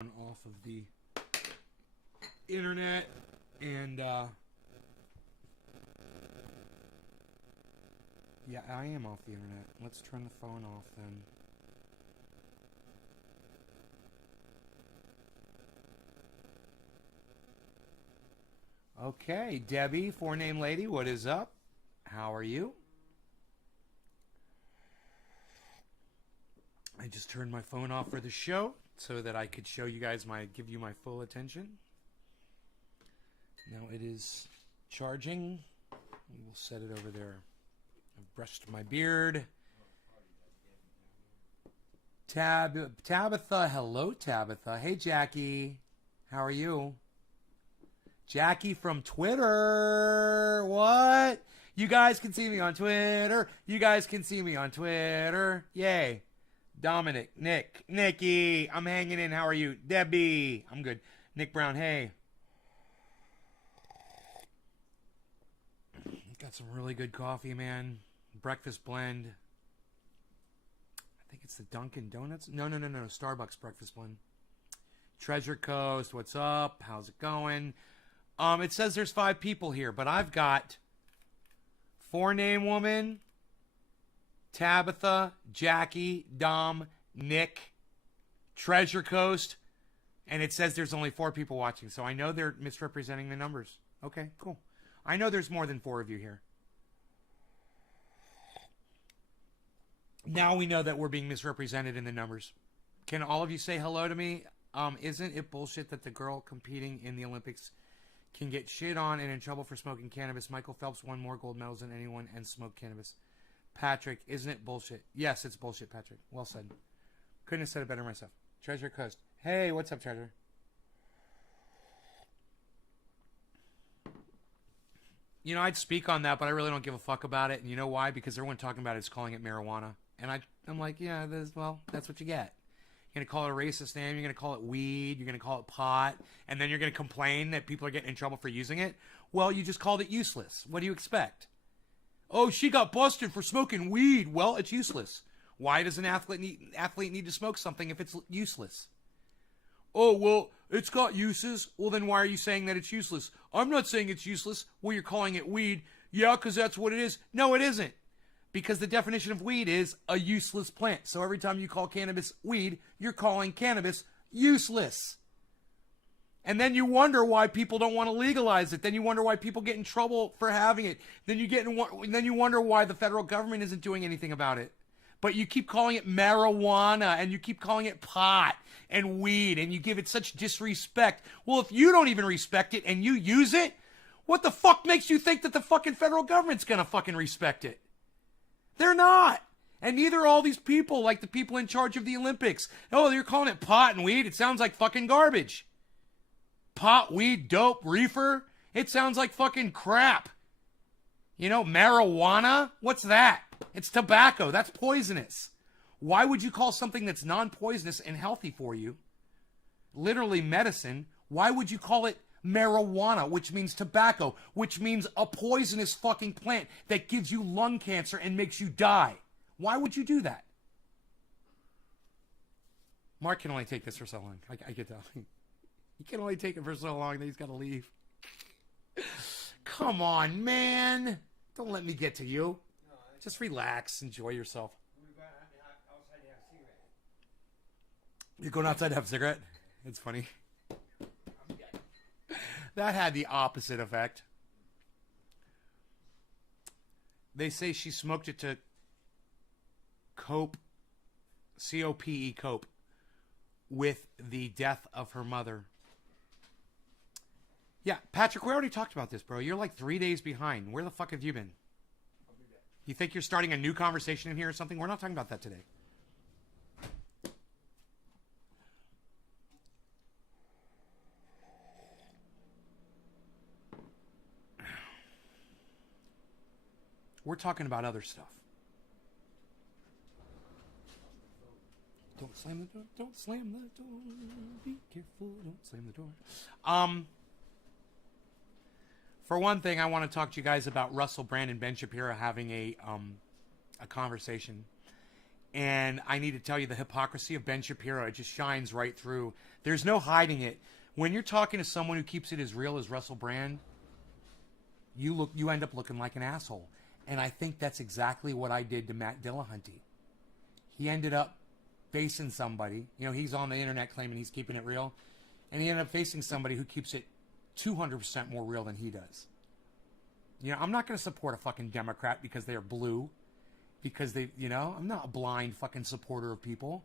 off of the internet and yeah, I am off the internet. Let's turn the phone off then. Okay, Debbie, four-name lady, what is up? How are you? I just turned my phone off for the show so that I could show you guys give you my full attention. Now it is charging. We will set it over there. I've brushed my beard. Tabitha, hello Tabitha. Hey Jackie, how are you? Jackie from Twitter. What? You guys can see me on Twitter. You guys can see me on Twitter. Yay. Dominic, Nick, Nikki, I'm hanging in. How are you? Debbie, I'm good. Nick Brown, hey. Got some really good coffee, man. Breakfast blend. I think it's the Dunkin' Donuts. No. Starbucks breakfast blend. Treasure Coast, what's up? How's it going? It says there's 5 people here, but I've got four-name woman, Tabitha, Jackie, Dom, Nick, Treasure Coast, and it says there's only 4 people watching, so I know they're misrepresenting the numbers. Okay, cool. I know there's more than 4 of you here. Now we know that we're being misrepresented in the numbers. Can all of you say hello to me? Isn't it bullshit that the girl competing in the Olympics can get shit on and in trouble for smoking cannabis? Michael Phelps won more gold medals than anyone and smoked cannabis. Patrick, isn't it bullshit? Yes, it's bullshit, Patrick. Well said. Couldn't have said it better myself. Treasure Coast. Hey, what's up, Treasure? You know, I'd speak on that, but I really don't give a fuck about it. And you know why? Because everyone talking about it is calling it marijuana. And I'm like, yeah, that's what you get. You're going to call it a racist name. You're going to call it weed. You're going to call it pot. And then you're going to complain that people are getting in trouble for using it. Well, you just called it useless. What do you expect? Oh, she got busted for smoking weed. Well, it's useless. Why does an athlete need to smoke something if it's useless? Oh, well, it's got uses. Well, then why are you saying that it's useless? I'm not saying it's useless. Well, you're calling it weed. Yeah, because that's what it is. No, it isn't. Because the definition of weed is a useless plant. So every time you call cannabis weed, you're calling cannabis useless. And then you wonder why people don't want to legalize it. Then you wonder why people get in trouble for having it. Then you wonder why the federal government isn't doing anything about it. But you keep calling it marijuana and you keep calling it pot and weed and you give it such disrespect. Well, if you don't even respect it and you use it, what the fuck makes you think that the fucking federal government's gonna fucking respect it? They're not. And neither are all these people, like the people in charge of the Olympics. Oh, you're calling it pot and weed. It sounds like fucking garbage. Pot, weed, dope, reefer. It sounds like fucking crap. You know, marijuana? What's that? It's tobacco. That's poisonous. Why would you call something that's non-poisonous and healthy for you, literally medicine, why would you call it marijuana, which means tobacco, which means a poisonous fucking plant that gives you lung cancer and makes you die? Why would you do that? Mark can only take this for so long. I get that. He can only take it for so long that he's got to leave. Come on, man. Don't let me get to you. Just relax. Enjoy yourself. You're going outside to have a cigarette? It's funny. That had the opposite effect. They say she smoked it to cope, C-O-P-E, cope, with the death of her mother. Yeah, Patrick, we already talked about this, bro. You're like 3 days behind. Where the fuck have you been? You think you're starting a new conversation in here or something? We're not talking about that today. We're talking about other stuff. Don't slam the door. Don't slam the door. Be careful. Don't slam the door. For one thing, I want to talk to you guys about Russell Brand and Ben Shapiro having a conversation. And I need to tell you, the hypocrisy of Ben Shapiro, it just shines right through. There's no hiding it. When you're talking to someone who keeps it as real as Russell Brand, you end up looking like an asshole. And I think that's exactly what I did to Matt Dillahunty. He ended up facing somebody. You know, he's on the internet claiming he's keeping it real. And he ended up facing somebody who keeps it 200% more real than he does. You know, I'm not going to support a fucking Democrat because they're blue. Because they, you know, I'm not a blind fucking supporter of people.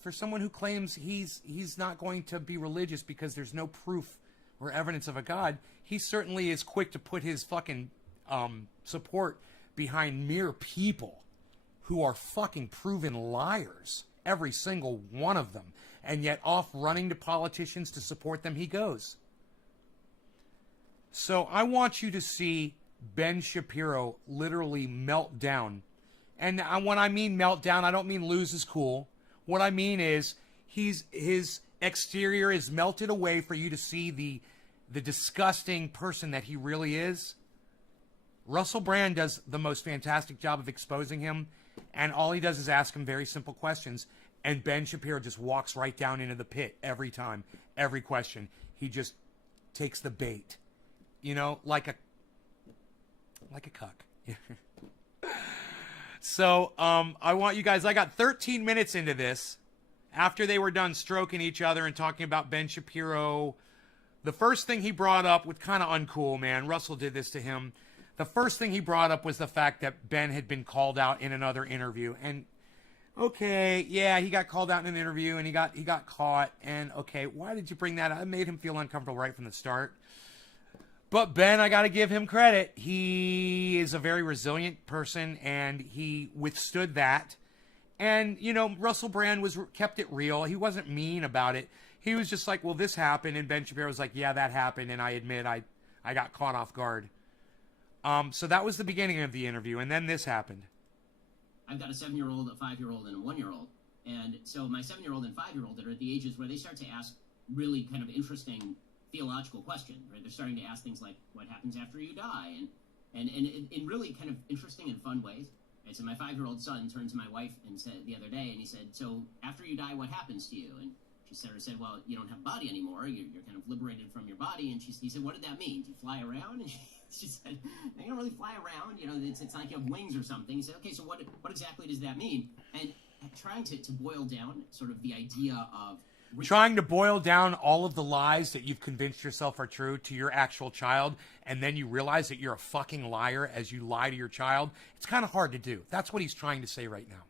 For someone who claims he's not going to be religious because there's no proof or evidence of a God, he certainly is quick to put his fucking support behind mere people who are fucking proven liars, every single one of them, and yet off running to politicians to support them he goes. So I want you to see Ben Shapiro literally melt down. And when I mean meltdown, I don't mean lose his cool. What I mean is his exterior is melted away for you to see the disgusting person that he really is. Russell Brand does the most fantastic job of exposing him, and all he does is ask him very simple questions, and Ben Shapiro just walks right down into the pit every time, every question. He just takes the bait, you know, like a cuck. So I want you guys, I got 13 minutes into this. After they were done stroking each other and talking about Ben Shapiro, the first thing he brought up was kind of uncool, man. Russell did this to him. The first thing he brought up was the fact that Ben had been called out in another interview. And, okay, yeah, he got called out in an interview and he got caught. And, okay, why did you bring that up? It made him feel uncomfortable right from the start. But Ben, I got to give him credit. He is a very resilient person, and he withstood that. And, you know, Russell Brand kept it real. He wasn't mean about it. He was just like, well, this happened. And Ben Shapiro was like, yeah, that happened. And I admit I got caught off guard. So that was the beginning of the interview. And then this happened. I've got a 7-year-old, a 5-year-old, and a 1-year-old. And so my 7-year-old and 5-year-old are at the ages where they start to ask really kind of interesting theological questions, right? They're starting to ask things like, what happens after you die? And in really kind of interesting and fun ways. Right? So my 5-year-old son turned to my wife and said the other day, and he said, so after you die, what happens to you? And she said, well, you don't have a body anymore. You're kind of liberated from your body. And he said, what did that mean? Do you fly around? And she said, you don't really fly around. You know, it's not like you have wings or something. He said, okay, so what exactly does that mean? And trying to boil down sort of the idea of trying to boil down all of the lies that you've convinced yourself are true to your actual child, and then you realize that you're a fucking liar as you lie to your child. It's kind of hard to do. That's what he's trying to say right now.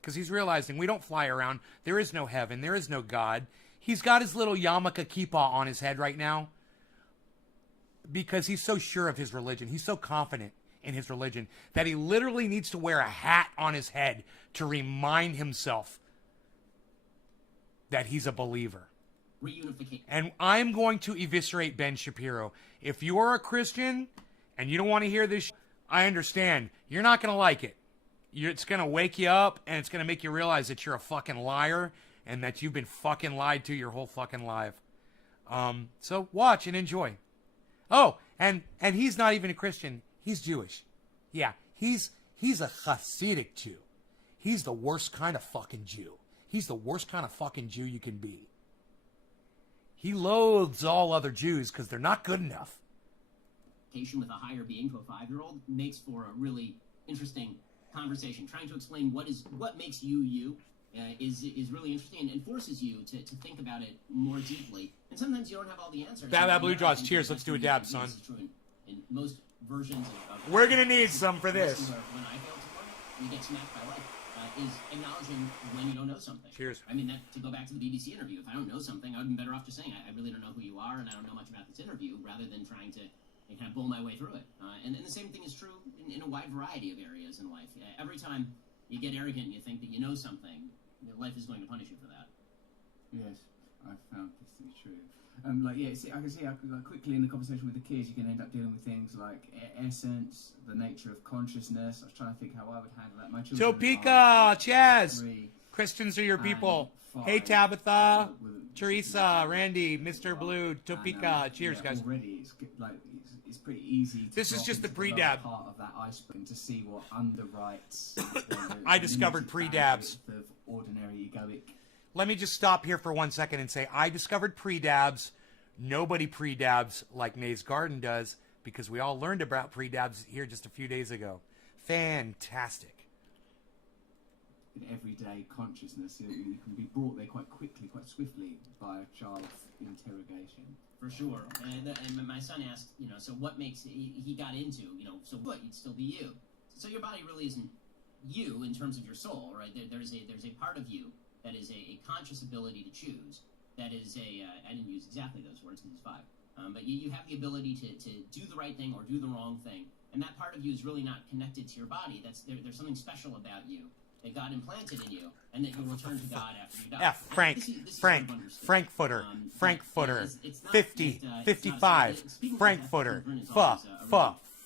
Because he's realizing we don't fly around. There is no heaven. There is no God. He's got his little yarmulke kippah on his head right now because he's so sure of his religion. He's so confident in his religion that he literally needs to wear a hat on his head to remind himself that he's a believer. Reunification. And I'm going to eviscerate Ben Shapiro. If you are a Christian and you don't want to hear this, I understand. You're not going to like it. It's going to wake you up, and it's going to make you realize that you're a fucking liar and that you've been fucking lied to your whole fucking life. So watch and enjoy. Oh, and he's not even a Christian. He's Jewish. Yeah, he's a Hasidic Jew. He's the worst kind of fucking Jew. He's the worst kind of fucking Jew you can be. He loathes all other Jews because they're not good enough. With a higher being to a 5-year-old makes for a really interesting conversation. Trying to explain what makes you is really interesting and forces you to think about it more deeply. And sometimes you don't have all the answers. Dab Blue Jaws. Cheers. Let's do a dab, son. In most versions of we're gonna need some for this. When I fail to learn, you get smacked by life. Is acknowledging when you don't know something. Cheers. I mean, to go back to the BBC interview, if I don't know something, I would be better off just saying, I really don't know who you are and I don't know much about this interview, rather than trying to kind of bull my way through it. And the same thing is true in a wide variety of areas in life. Every time you get arrogant and you think that you know something, life is going to punish you for that. Yes, I've found this to be true. I can see quickly in the conversation with the kids, you can end up dealing with things like essence, the nature of consciousness. I was trying to think how I would handle that. My children Topeka, Chaz, Christians are your people. 5, Hey, Tabitha, Teresa, Randy, Mr. Blue, Topeka. Cheers, guys. Already, it's pretty easy to This is drop just the into lower pre-dab. part of that iceberg to see what underwrites I discovered pre-dabs. of ordinary egoic. Let me just stop here for 1 second and say I discovered pre-dabs. Nobody pre-dabs like May's Garden does, because we all learned about pre-dabs here just a few days ago. Fantastic. In everyday consciousness, you can be brought there quite quickly, quite swiftly by a child's interrogation. For sure. And my son asked, so what makes he got into, so what? You'd still be you. So your body really isn't you in terms of your soul, right? There's a part of you that is a conscious ability to choose. That is I didn't use exactly those words because it's 5. But you have the ability to do the right thing or do the wrong thing. And that part of you is really not connected to your body. There's something special about you that God implanted in you, and that you'll return to God after you die. Frankfurter, It's not 50, just, it's 55, not- speaking of Frankfurter, children is always,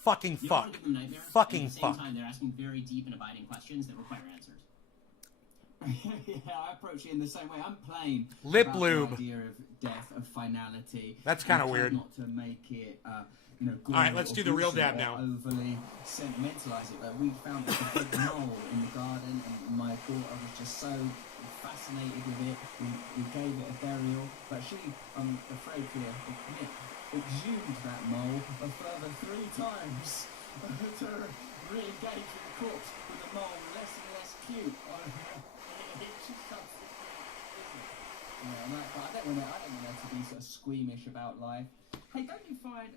fucking you don't fuck, want to give them nightmares, fucking and at the same fuck. time, they're asking very deep and abiding questions that require answers. Yeah, I approach it in the same way. I'm plain Lip about lube. the idea of death, of finality. That's kinda and try weird. Not to make it, All right, let's do the real dab now. Overly sentimentalize it. But we found this big mole in the garden, and my daughter was just so fascinated with it. We gave it a burial, but she, I'm afraid to admit, exhumed that mole a further 3 times to re-engage with the corpse, with the mole less and less cute. But I don't want her to be sort of squeamish about life. Hey, don't you find?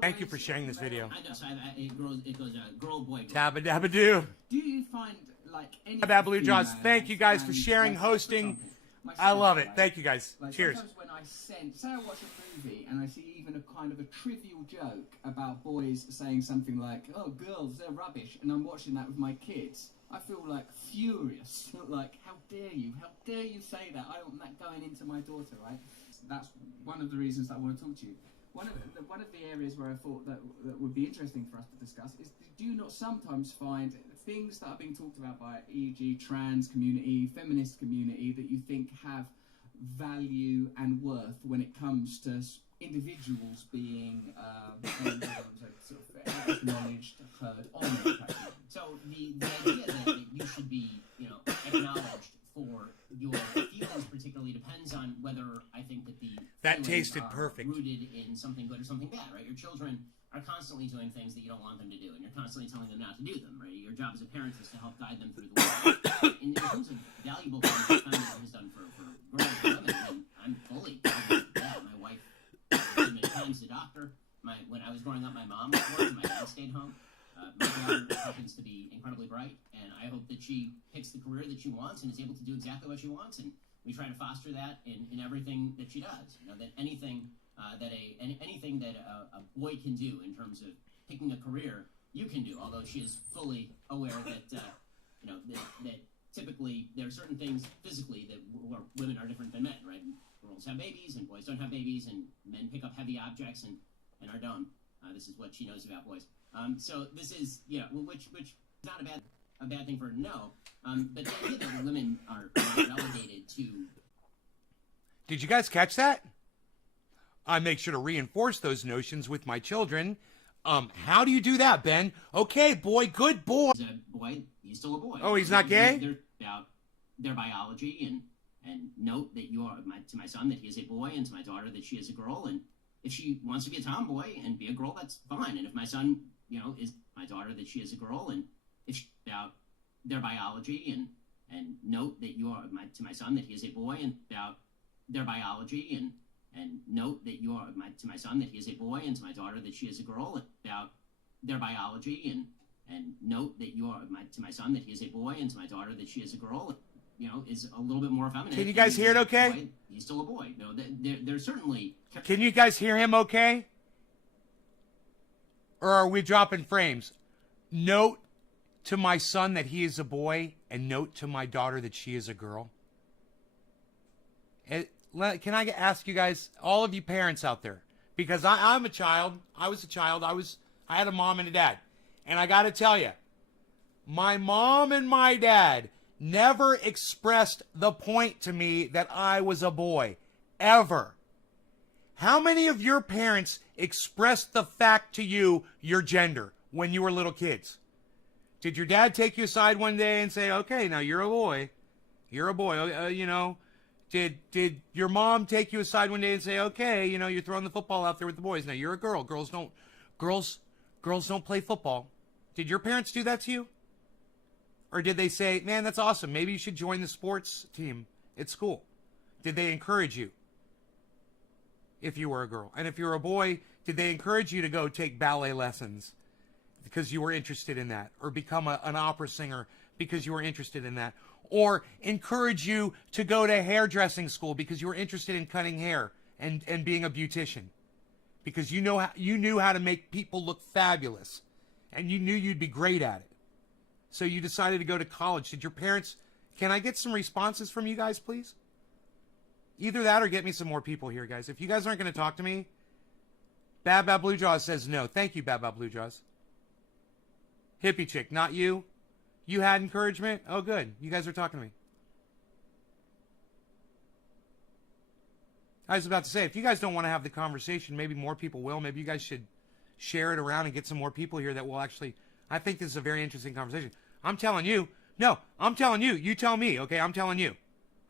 Thank you for sharing this video. I know, so it goes girl, boy, girl. Tabba dabba doo. Do you find like any? Tabba Blue Jaws, females thank you guys for and, sharing, like, hosting. my I son, love it. right? Thank you guys. Like, Cheers. sometimes when say I watch a movie and I see even a kind of a trivial joke about boys saying something like, "Oh, girls, they're rubbish," and I'm watching that with my kids, I feel like furious. Like, how dare you? How dare you say that? I don't want that going into my daughter, right? That's one of the reasons that I want to talk to you. One of the areas where I thought that would be interesting for us to discuss is, do you not sometimes find things that are being talked about by, e.g., trans community, feminist community, that you think have value and worth when it comes to individuals being sort of acknowledged, heard, honoured? So the idea that you should be, acknowledged for your feelings particularly depends on whether I think that the That feelings tasted are perfect. rooted in something good or something bad, right? Your children are constantly doing things that you don't want them to do, and you're constantly telling them not to do them, right? Your job as a parent is to help guide them through the world. In terms of valuable things that feminism has done for girls and women, I'm fully that. My wife was many times the doctor. When I was growing up, my mom worked and my dad stayed home. My daughter happens to be incredibly bright, and I hope that she picks the career that she wants and is able to do exactly what she wants. And we try to foster that in everything that she does. That anything anything that a boy can do in terms of picking a career, you can do. Although she is fully aware that that typically there are certain things physically that where women are different than men, right? Girls have babies and boys don't have babies, and men pick up heavy objects and are dumb. This is what she knows about boys. So this is which is not a bad thing for her to know. But the idea that women are relegated to. Did you guys catch that? I make sure to reinforce those notions with my children. How do you do that, Ben? Okay, boy, good boy. He's a boy. He's still a boy. Oh, he's not gay? They're about their biology and note that you are to my son that he is a boy, and to my daughter that she is a girl. And if she wants to be a tomboy and be a girl, that's fine. And if my son, is my daughter that she is a girl, and if she, about their biology and note that you are to my son that he is a boy, and about their biology and note that you are to my son that he is a boy, and to my daughter that she is a girl, and about their biology and note that you are to my son that he is a boy, and to my daughter that she is a girl, is a little bit more feminine. Can you guys hear it okay? Boy, he's still a boy. There's certainly. Can you guys hear him okay? Or are we dropping frames? Note to my son that he is a boy, and note to my daughter that she is a girl. Can I ask you guys, all of you parents out there, because I'm a child. I was a child. I had a mom and a dad. And I got to tell you, my mom and my dad never expressed the point to me that I was a boy. Ever. How many of your parents expressed the fact to you your gender when you were little kids? Did your dad take you aside one day and say, okay, now you're a boy. You're a boy, you know. Did your mom take you aside one day and say, okay, you know, you're throwing the football out there with the boys. Now you're a girl. Girls don't play football. Did your parents do that to you? Or did they say, man, that's awesome. Maybe you should join the sports team at school? Did they encourage you if you were a girl? And if you were a boy, did they encourage you to go take ballet lessons because you were interested in that? Or become an opera singer because you were interested in that? Or encourage you to go to hairdressing school because you were interested in cutting hair and being a beautician? Because you knew how to make people look fabulous. And you knew you'd be great at it. So you decided to go to college. Did your parents... Can I get some responses from you guys, please? Either that or get me some more people here, guys. If you guys aren't going to talk to me... Bab Bab Blue Jaws says no. Thank you, Bab Bab Blue Jaws. Hippie chick, not you. You had encouragement? Oh, good. You guys are talking to me. I was about to say, if you guys don't want to have the conversation, maybe more people will. Maybe you guys should share it around and get some more people here that will actually... I think this is a very interesting conversation. I'm telling you. No, I'm telling you. You tell me, okay? I'm telling you.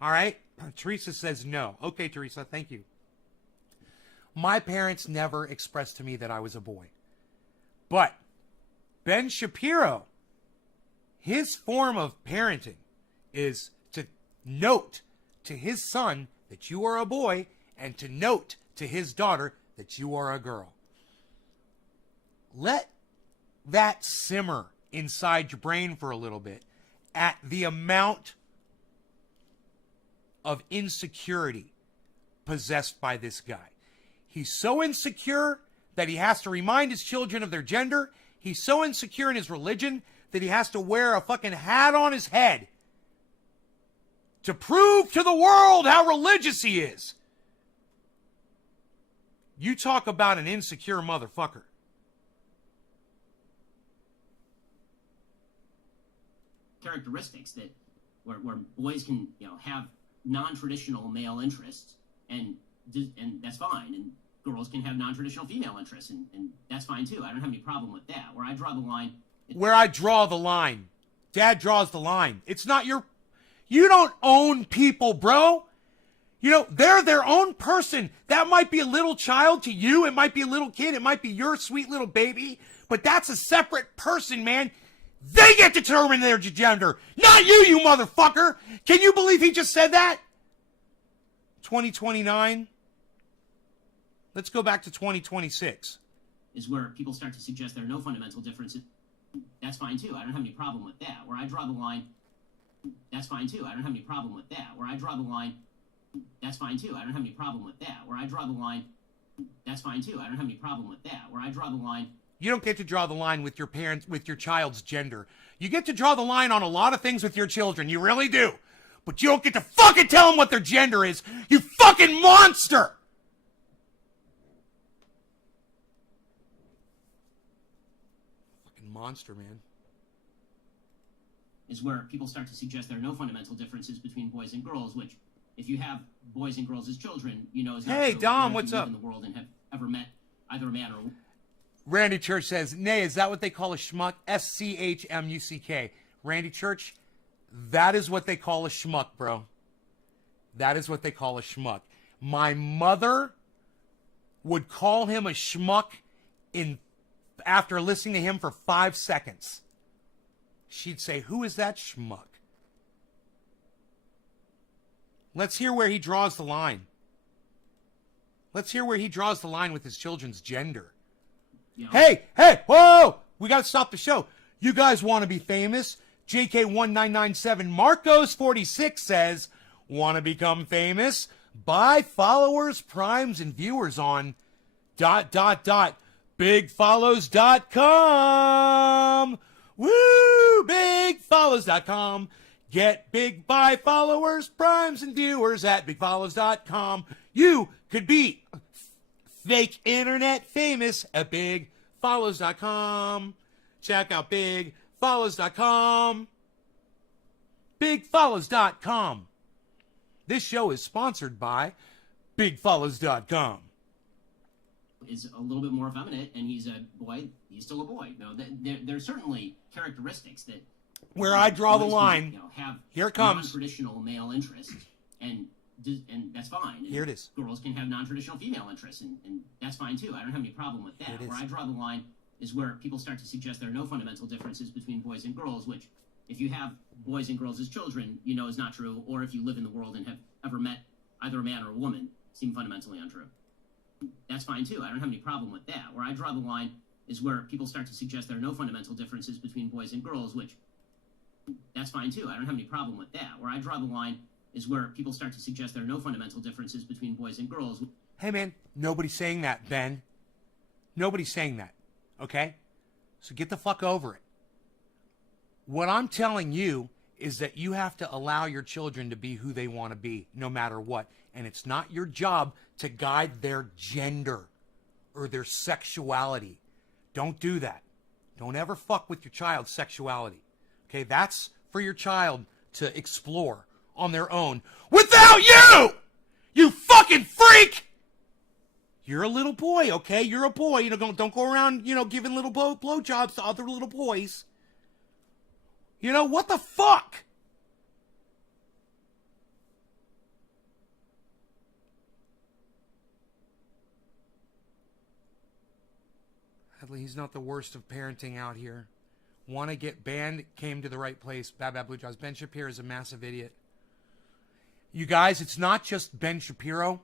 All right? Teresa says no. Okay, Teresa, thank you. My parents never expressed to me that I was a boy. But Ben Shapiro, his form of parenting is to note to his son that you are a boy and to note to his daughter that you are a girl. Let that simmer inside your brain for a little bit at the amount of insecurity possessed by this guy. He's so insecure that he has to remind his children of their gender. He's so insecure in his religion that he has to wear a fucking hat on his head to prove to the world how religious he is. You talk about an insecure motherfucker. Characteristics that where boys can, you know, have non-traditional male interests, and that's fine, and girls can have non-traditional female interests, and that's fine too. I don't have any problem with that. Where I draw the line... Where I draw the line. Dad draws the line. It's not your... You don't own people, bro. You know, they're their own person. That might be a little child to you. It might be a little kid. It might be your sweet little baby. But that's a separate person, man. They get to determine their gender. Not you, you motherfucker. Can you believe he just said that? 2029. Let's go back to 2026. Is where people start to suggest there are no fundamental differences. That's fine too. I don't have any problem with that. Where I draw the line... That's fine too. I don't have any problem with that. Where I draw the line... That's fine too. I don't have any problem with that. Where I draw the line... That's fine too. I don't have any problem with that. Where I draw the line... You don't get to draw the line with your parents, with your child's gender. You get to draw the line on a lot of things with your children. You really do. But you don't get to fucking tell them what their gender is. You fucking monster! Fucking monster, man. Is where people start to suggest there are no fundamental differences between boys and girls, which, if you have boys and girls as children, you know is not Hey, true. Dom, If what's you live up? in the world and have ever met either a man or... Randy Church says, nay, is that what they call a schmuck? S-C-H-M-U-C-K. Randy Church, that is what they call a schmuck, bro. That is what they call a schmuck. My mother would call him a schmuck after listening to him for 5 seconds. She'd say, who is that schmuck? Let's hear where he draws the line. Let's hear where he draws the line with his children's gender. You know, Hey, whoa! We got to stop the show. You guys want to be famous? JK1997 Marcos46 says, want to become famous? Buy followers, primes, and viewers on ... bigfollows.com. Woo! Bigfollows.com. Get big buy followers, primes, and viewers at bigfollows.com. You could be fake internet famous at bigfollows.com. Check out bigfollows.com. Bigfollows.com. This show is sponsored by bigfollows.com. is a little bit more effeminate and he's a boy, he's still a boy. No, there's certainly characteristics that Where I draw the boys line, can, have here it comes. non-traditional male interests, and that's fine. And Here it is. Girls can have non-traditional female interests, and that's fine too. I don't have any problem with that. Where I draw the line is where people start to suggest there are no fundamental differences between boys and girls, which, if you have boys and girls as children, you know is not true, or if you live in the world and have ever met either a man or a woman, seem fundamentally untrue. That's fine too. I don't have any problem with that. Where I draw the line is where people start to suggest there are no fundamental differences between boys and girls, which, that's fine too. I don't have any problem with that. Where I draw the line is where people start to suggest there are no fundamental differences between boys and girls. Hey, man, nobody's saying that, Ben. Nobody's saying that, okay? So get the fuck over it. What I'm telling you is that you have to allow your children to be who they want to be, no matter what. And it's not your job to guide their gender or their sexuality. Don't do that. Don't ever fuck with your child's sexuality. Okay, that's for your child to explore on their own without you! You fucking freak! You're a little boy, okay? You're a boy. You know, don't go around, giving little blowjobs to other little boys. You know, what the fuck? Hadley, he's not the worst of parenting out here. Want to get banned, came to the right place. Bad Blue Jaws. Ben Shapiro is a massive idiot. You guys, it's not just Ben Shapiro.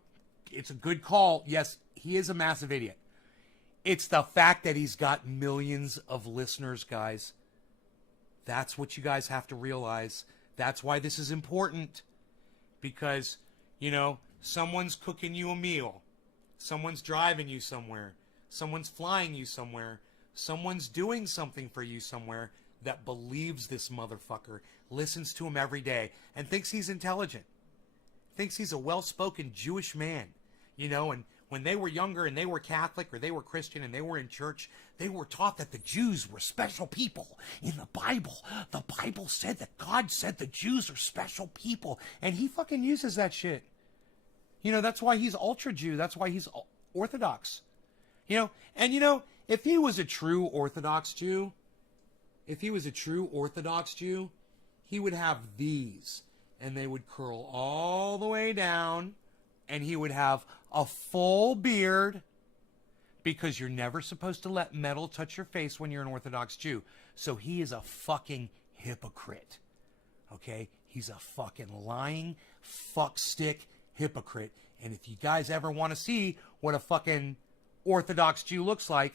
It's a good call. Yes, he is a massive idiot. It's the fact that he's got millions of listeners, guys. That's what you guys have to realize. That's why this is important. Because, someone's cooking you a meal. Someone's driving you somewhere. Someone's flying you somewhere. Someone's doing something for you somewhere that believes this motherfucker, listens to him every day, and thinks he's intelligent. Thinks he's a well-spoken Jewish man. And when they were younger and they were Catholic or they were Christian and they were in church, they were taught that the Jews were special people. In the Bible said that God said the Jews are special people. And he fucking uses that shit. That's why he's ultra Jew. That's why he's Orthodox. If he was a true Orthodox Jew, he would have these. And they would curl all the way down. And he would have a full beard, because you're never supposed to let metal touch your face when you're an Orthodox Jew. So he is a fucking hypocrite. Okay? He's a fucking lying fuckstick hypocrite. And if you guys ever want to see what a fucking Orthodox Jew looks like,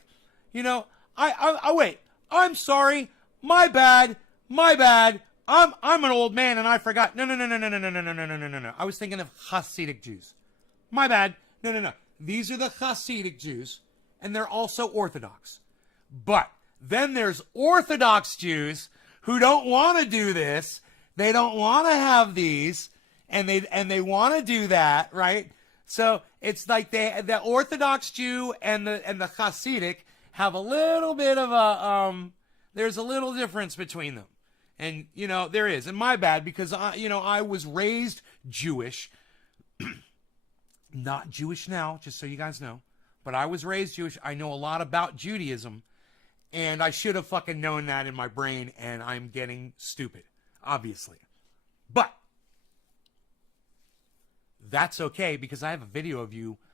I wait. I'm sorry. My bad. I'm an old man and I forgot. No. I was thinking of Hasidic Jews. My bad. No. These are the Hasidic Jews, and they're also Orthodox. But then there's Orthodox Jews who don't want to do this. They don't want to have these, and they want to do that, right? So it's like the Orthodox Jew and the Hasidic have a little bit of there's a little difference between them. And, there is. And my bad, because, I was raised Jewish. Not Jewish now, just so you guys know. But I was raised Jewish. I know a lot about Judaism. And I should have fucking known that in my brain. And I'm getting stupid, obviously. But that's okay, because I have a video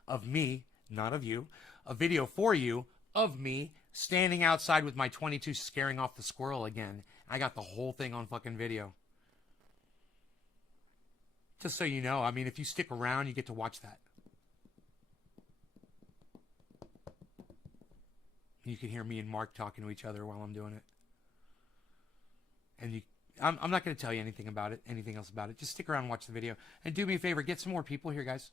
of me, not of you, a video for you of me standing outside with my 22 scaring off the squirrel again. I got the whole thing on fucking video. Just so you know, if you stick around, you get to watch that. You can hear me and Mark talking to each other while I'm doing it. And I'm not going to tell you anything else about it. Just stick around and watch the video. And do me a favor, get some more people here, guys.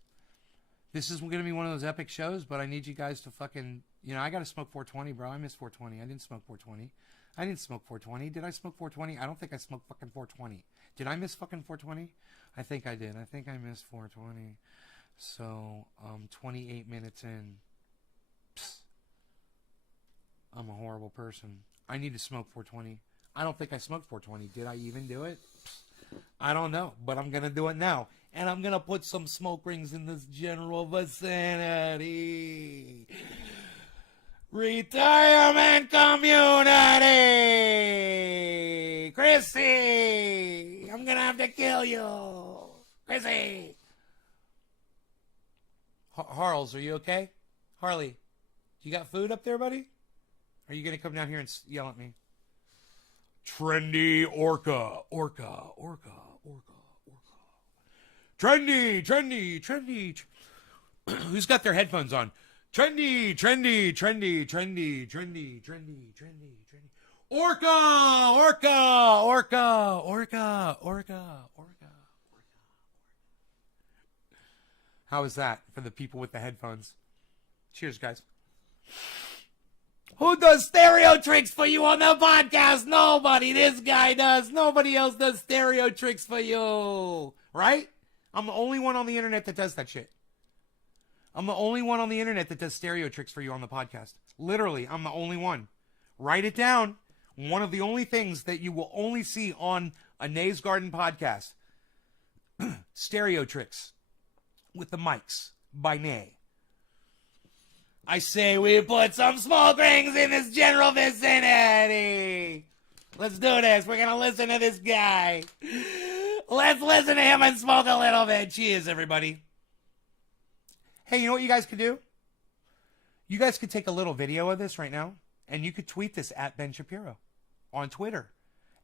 This is going to be one of those epic shows, but I need you guys to fucking, I got to smoke 420, bro. I miss 420. I didn't smoke 420. I didn't smoke 420. Did I smoke 420? I don't think I smoked fucking 420. Did I miss fucking 420? I think I did. I think I missed 420. So, 28 minutes in. Psst. I'm a horrible person. I need to smoke 420. I don't think I smoked 420. Did I even do it? Psst. I don't know, but I'm going to do it now. And I'm going to put some smoke rings in this general vicinity. Retirement community! Chrissy! I'm going to have to kill you. Chrissy! Harles, are you okay? Harley, you got food up there, buddy? Are you going to come down here and yell at me? Trendy orca. Trendy. Who's got their headphones on? Trendy. Orca. How is that for the people with the headphones? Cheers, guys. Who does stereo tricks for you on the podcast? Nobody. This guy does. Nobody else does stereo tricks for you. Right? I'm the only one on the internet that does that shit. I'm the only one on the internet that does stereo tricks for you on the podcast. Literally, I'm the only one. Write it down. One of the only things that you will only see on a Nays Garden podcast. Stereo tricks with the mics by Nay. I say we put some smoke rings in this general vicinity. Let's do this. We're going to listen to this guy. Let's listen to him and smoke a little bit. Cheers, everybody. Hey, you know what you guys could do? You guys could take a little video of this right now, and you could tweet this at Ben Shapiro on Twitter.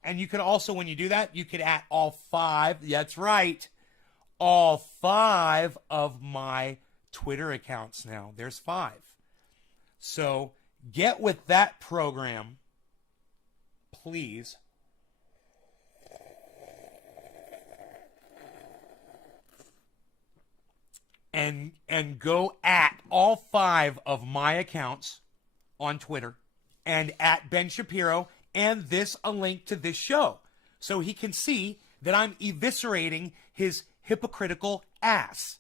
And you could also, when you do that, you could at all 5, that's right, all 5 of my Twitter accounts now. There's 5. So get with that program, please. And go at all 5 of my accounts on Twitter and at Ben Shapiro, and this a link to this show so he can see that I'm eviscerating his hypocritical ass.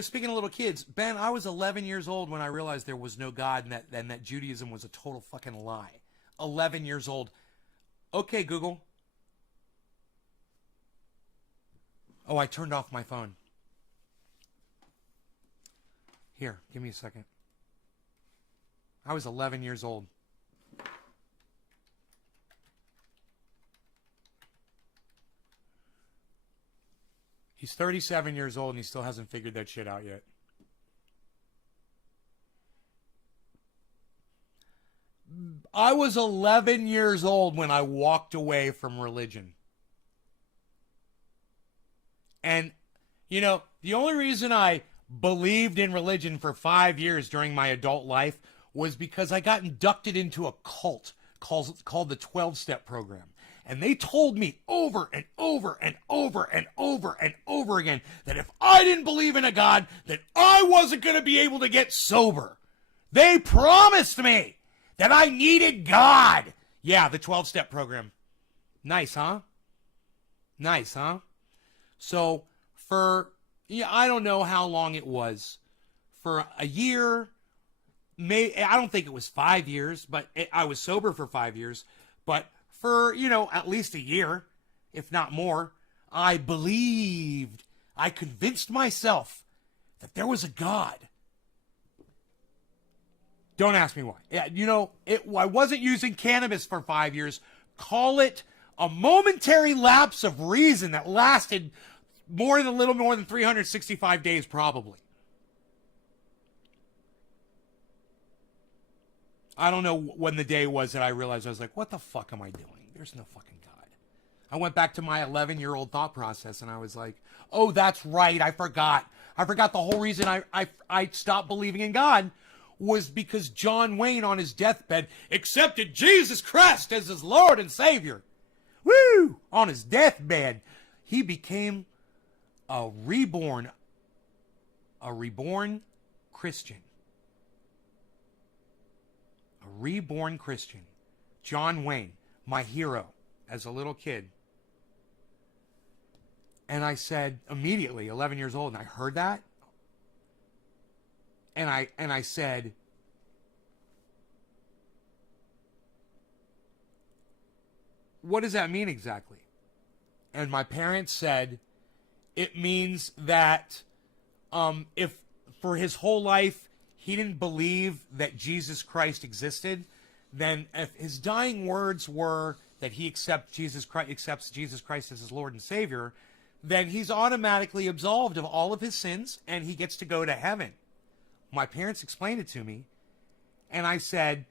Speaking of little kids, Ben, I was 11 years old when I realized there was no God and that Judaism was a total fucking lie. 11 years old. Okay, Google. Oh, I turned off my phone. Here, give me a second. I was 11 years old. He's 37 years old and he still hasn't figured that shit out yet. I was 11 years old when I walked away from religion. And, the only reason I believed in religion for 5 years during my adult life was because I got inducted into a cult called the 12-Step Program. And they told me over and over and over and over and over again that if I didn't believe in a God, that I wasn't going to be able to get sober. They promised me that I needed God. Yeah, the 12-Step Program. Nice, huh? So I don't know how long it was. For a year, I don't think it was 5 years, but I was sober for 5 years. But for, at least a year, if not more, I believed, I convinced myself that there was a God. Don't ask me why. Yeah, I wasn't using cannabis for 5 years. Call it a momentary lapse of reason that lasted a little more than 365 days, probably. I don't know when the day was that I realized, I was like, what the fuck am I doing? There's no fucking God. I went back to my 11-year-old thought process and I was like, oh, that's right. I forgot the whole reason I stopped believing in God was because John Wayne on his deathbed accepted Jesus Christ as his Lord and Savior. Woo! On his deathbed, he became a reborn Christian. A reborn Christian. John Wayne, my hero as a little kid. And I said immediately, 11 years old, and I heard that. And I said, what does that mean exactly? And my parents said, it means that if for his whole life he didn't believe that Jesus Christ existed, then if his dying words were that he accepts Jesus Christ as his Lord and Savior, then he's automatically absolved of all of his sins and he gets to go to heaven. My parents explained it to me, and I said,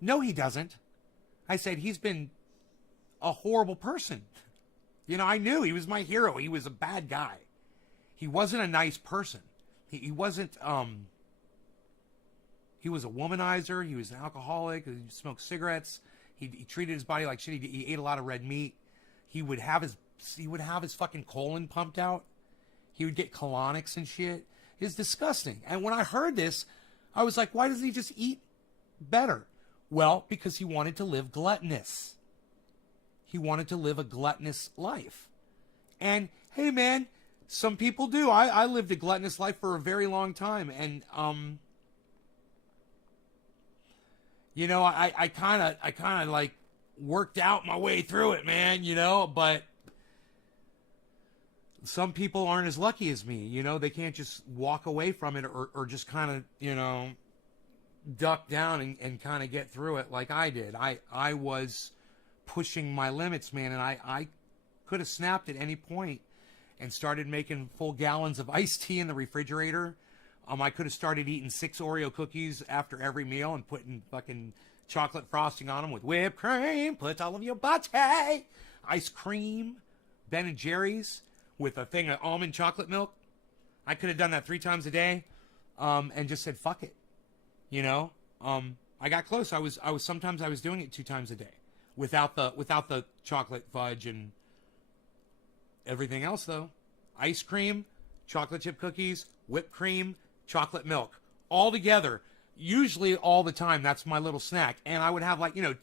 no, he doesn't. I said, he's been a horrible person. You know, I knew he was my hero. He was a bad guy. He wasn't a nice person. He wasn't, he was a womanizer. He was an alcoholic. He smoked cigarettes. He treated his body like shit. He ate a lot of red meat. He would have his fucking colon pumped out. He would get colonics and shit. It's disgusting. And when I heard this, I was like, why doesn't he just eat better? Well, because he wanted to live gluttonous. He wanted to live a gluttonous life. And hey, man, some people do. I lived a gluttonous life for a very long time. And, you know, I kind of like worked out my way through it, man, you know, but some people aren't as lucky as me, you know, they can't just walk away from it or just kind of, you know, duck down and kind of get through it like I did. I was pushing my limits, man, and I could have snapped at any point and started making full gallons of iced tea in the refrigerator. I could have started eating 6 Oreo cookies after every meal and putting fucking chocolate frosting on them with whipped cream. Put all of your butter. Ice cream. Ben and Jerry's with a thing of almond chocolate milk. I could have done that 3 times a day, and just said fuck it. You know, I got close. I was sometimes I was doing it 2 times a day without the chocolate fudge and everything else though. Ice cream, chocolate chip cookies, whipped cream, chocolate milk, all together. Usually all the time. That's my little snack. And I would have, like, you know,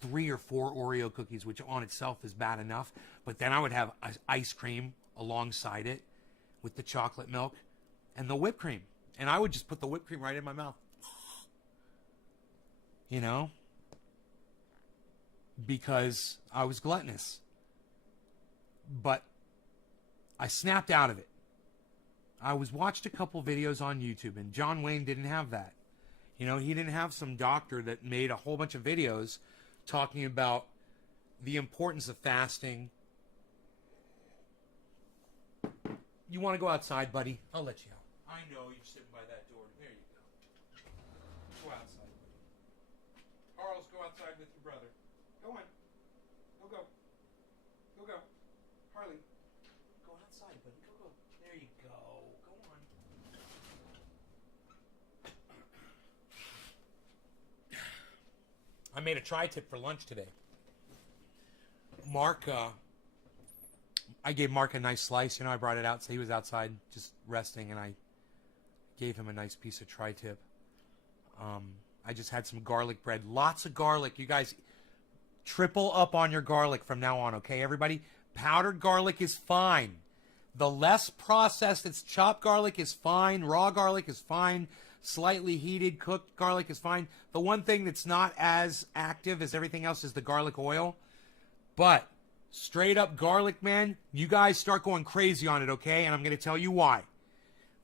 3 or 4 Oreo cookies, which on itself is bad enough. But then I would have ice cream alongside it with the chocolate milk and the whipped cream. And I would just put the whipped cream right in my mouth. You know? Because I was gluttonous. But I snapped out of it. I watched a couple videos on YouTube, and John Wayne didn't have that. You know, he didn't have some doctor that made a whole bunch of videos talking about the importance of fasting. You want to go outside, buddy? I'll let you out. I know you're sitting by that door. There you go. Go outside. Charles, go outside with your brother. Go on. Go. Go. Harley, go outside, buddy. Go. There you go. Go on. I made a tri-tip for lunch today. Mark, I gave Mark a nice slice. You know, I brought it out, so he was outside just resting, and I gave him a nice piece of tri-tip. I just had some garlic bread. Lots of garlic. You guys, triple up on your garlic from now on, okay, everybody? Powdered garlic is fine. The less processed, it's chopped garlic is fine. Raw garlic is fine. Slightly heated, cooked garlic is fine. The one thing that's not as active as everything else is the garlic oil. But straight up garlic, man, you guys start going crazy on it, okay? And I'm going to tell you why.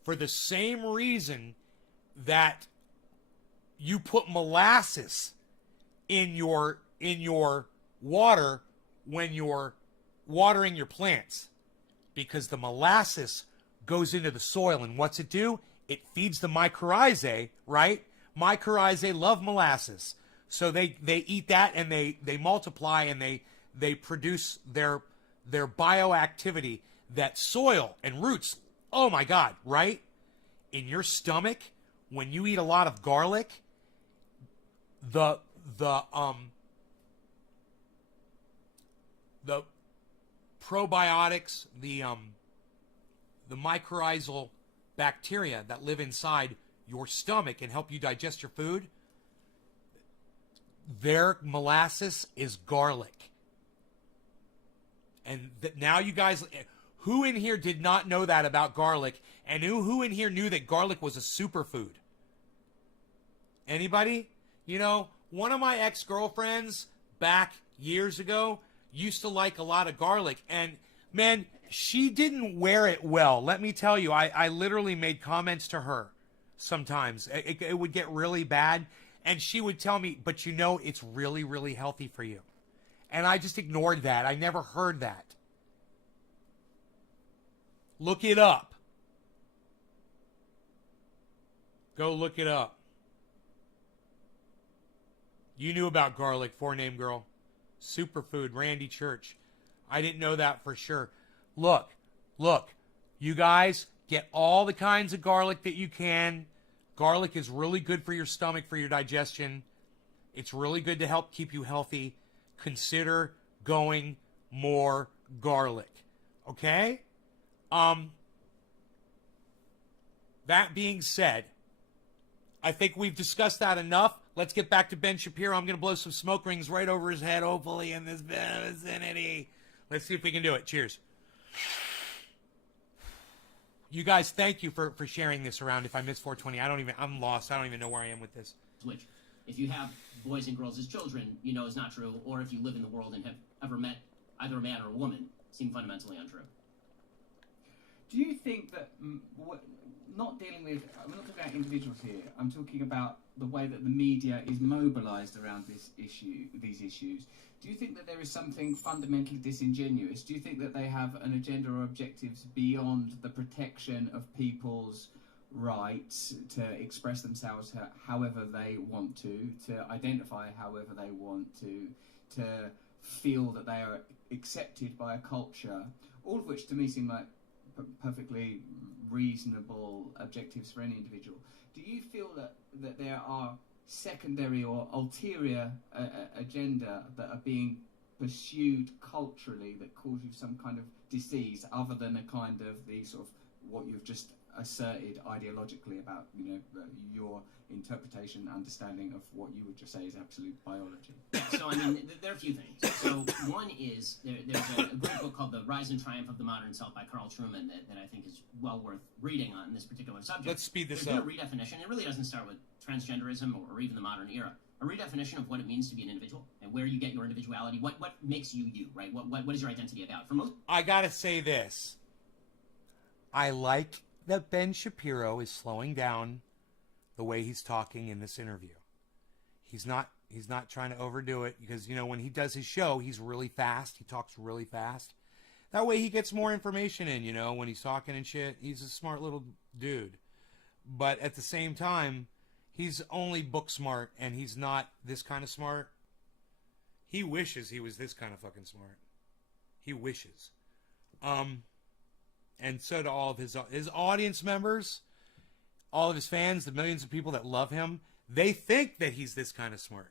For the same reason that you put molasses in your water when you're watering your plants. Because the molasses goes into the soil, and what's it do? It feeds the mycorrhizae, right? Mycorrhizae love molasses. So they eat that, and they multiply, and they produce their bioactivity that soil and roots, oh my God, right? In your stomach, when you eat a lot of garlic, the probiotics, the mycorrhizal bacteria that live inside your stomach and help you digest your food, their molasses is garlic. And now you guys, who in here did not know that about garlic? And who in here knew that garlic was a superfood? Anybody? You know, one of my ex-girlfriends back years ago used to like a lot of garlic, and man, she didn't wear it well. Let me tell you, I literally made comments to her sometimes. It would get really bad, and she would tell me, but you know, it's really, really healthy for you. And I just ignored that. I never heard that. Look it up. Go look it up. You knew about garlic, 4-name girl. Superfood, Randy Church. I didn't know that for sure. Look. You guys, get all the kinds of garlic that you can. Garlic is really good for your stomach, for your digestion. It's really good to help keep you healthy. Consider going more garlic. Okay? That being said, I think we've discussed that enough. Let's get back to Ben Shapiro. I'm going to blow some smoke rings right over his head, hopefully, in this vicinity. Let's see if we can do it. Cheers. You guys, thank you for sharing this around. If I miss 420, I'm lost. I don't even know where I am with this. Which, if you have boys and girls as children, you know is not true, or if you live in the world and have ever met either a man or a woman, seem fundamentally untrue. Do you think that, not dealing with, I'm not talking about individuals here, I'm talking about the way that the media is mobilised around these issues. Do you think that there is something fundamentally disingenuous? Do you think that they have an agenda or objectives beyond the protection of people's rights to express themselves however they want to identify however they want to feel that they are accepted by a culture, all of which to me seem like perfectly reasonable objectives for any individual? Do you feel that there are secondary or ulterior agenda that are being pursued culturally that cause you some kind of disease other than a kind of the sort of what you've just asserted ideologically about, you know, your interpretation and understanding of what you would just say is absolute biology? Yeah, so I mean, there are a few things. So one is, there's a great book called The Rise and Triumph of the Modern Self by Carl Trueman that I think is well worth reading on this particular subject. Let's speed this There's up. been a redefinition. It really doesn't start with transgenderism or even the modern era. A redefinition of what it means to be an individual and where you get your individuality. What makes you you, right? What is your identity about? For most, I gotta say this. I like that Ben Shapiro is slowing down the way he's talking in this interview. He's not trying to overdo it because, you know, when he does his show, he's really fast. He talks really fast. That way he gets more information in, you know, when he's talking and shit. He's a smart little dude. But at the same time, he's only book smart and he's not this kind of smart. He wishes he was this kind of fucking smart. He wishes. And so do all of his audience members, all of his fans, the millions of people that love him. They think that he's this kind of smart.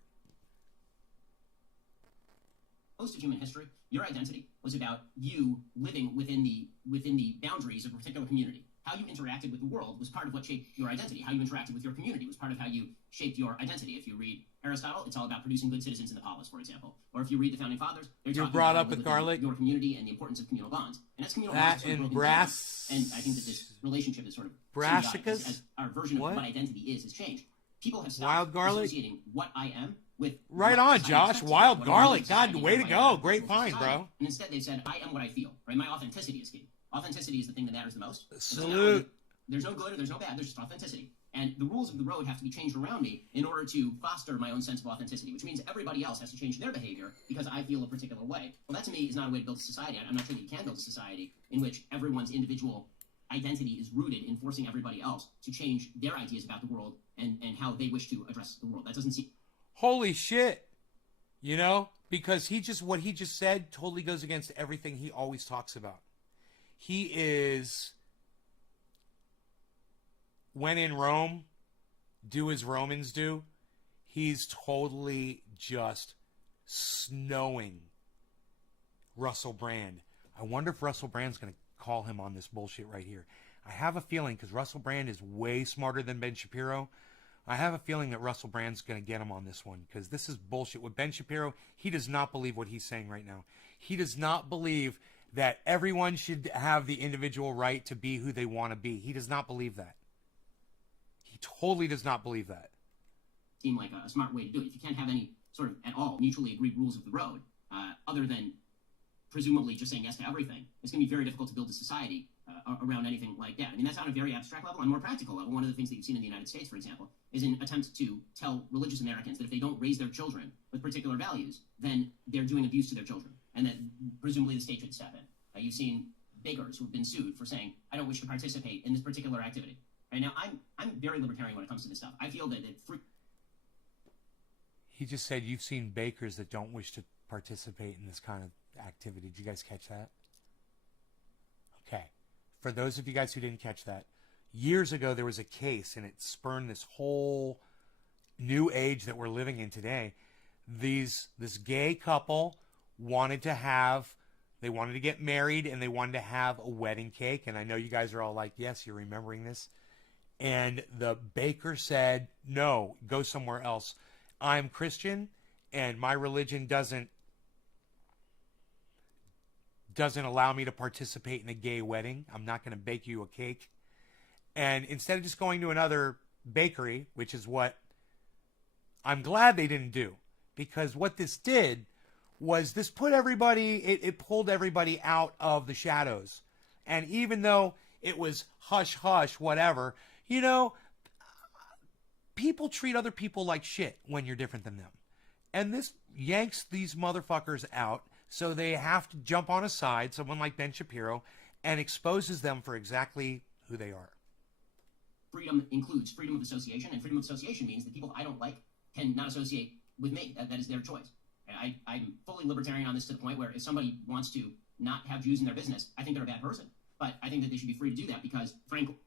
most of human history, your identity was about you living within the boundaries of a particular community. How you interacted with the world was part of what shaped your identity. How you interacted with your community was part of how you shaped your identity. If you read Aristotle, it's all about producing good citizens in the polis, for example. Or if you read the Founding Fathers, they're You're talking brought about up with within garlic. your community and the importance of communal bonds. And as communal That bonds are and broken brass- down, and I think that this relationship is sort of Brassicas? symbiotic as our version What? of what identity is has changed. People have stopped Wild garlic? associating what I am with Right what on, society Josh. expects of me, Wild what garlic. society God, way to and go. what I Great am find, society. bro. And instead they've said, I am what I feel, right? My authenticity is key. Authenticity is the thing that matters the most. And so now Salute. there's no good or there's no bad, there's just authenticity. And the rules of the road have to be changed around me in order to foster my own sense of authenticity, which means everybody else has to change their behavior because I feel a particular way. Well, that to me is not a way to build a society. I'm not sure that you can build a society in which everyone's individual identity is rooted in forcing everybody else to change their ideas about the world and how they wish to address the world. That doesn't seem... Holy shit. You know? Because what he just said totally goes against everything he always talks about. He is, when in Rome, do as Romans do. He's totally just snowing Russell Brand. I wonder if Russell Brand's going to call him on this bullshit right here. I have a feeling, because Russell Brand is way smarter than Ben Shapiro, I have a feeling that Russell Brand's going to get him on this one, because this is bullshit. With Ben Shapiro, he does not believe what he's saying right now. He does not believe that everyone should have the individual right to be who they want to be. He does not believe that. He totally does not believe that. seem like a smart way to do it. If you can't have any sort of at all mutually agreed rules of the road, other than presumably just saying yes to everything, it's going to be very difficult to build a society around anything like that. I mean, that's on a very abstract level. On a more practical level, one of the things that you've seen in the United States, for example, is an attempt to tell religious Americans that if they don't raise their children with particular values, then they're doing abuse to their children, and that presumably the state should step in. You've seen bakers who've been sued for saying, I don't wish to participate in this particular activity. Right now, I'm very libertarian when it comes to this stuff. I feel that He just said you've seen bakers that don't wish to participate in this kind of activity. Did you guys catch that? Okay. For those of you guys who didn't catch that, years ago there was a case, and it spurned this whole new age that we're living in today. This gay couple wanted to get married, and they wanted to have a wedding cake. And I know you guys are all like, yes, you're remembering this. And the baker said, no, go somewhere else. I'm Christian, and my religion doesn't allow me to participate in a gay wedding. I'm not going to bake you a cake. And instead of just going to another bakery, which is what I'm glad they didn't do, because what this did was this put everybody, it pulled everybody out of the shadows. And even though it was hush hush, whatever, you know, people treat other people like shit when you're different than them. And this yanks these motherfuckers out. So they have to jump on a side, someone like Ben Shapiro, and exposes them for exactly who they are. Freedom includes freedom of association, and freedom of association means that people I don't like can not associate with me. That is their choice. I'm fully libertarian on this to the point where if somebody wants to not have Jews in their business, I think they're a bad person. But I think that they should be free to do that because, frankly...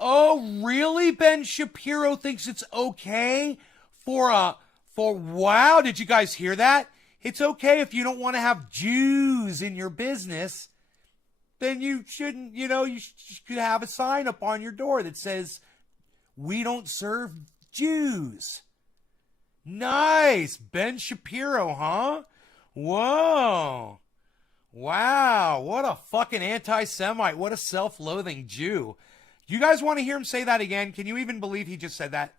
Oh, really? Ben Shapiro thinks it's okay wow, did you guys hear that? It's okay if you don't want to have Jews in your business, then you shouldn't, you should have a sign up on your door that says, we don't serve Jews. Nice. Ben Shapiro, huh? Whoa. Wow. What a fucking anti-Semite. What a self-loathing Jew. You guys want to hear him say that again? Can you even believe he just said that?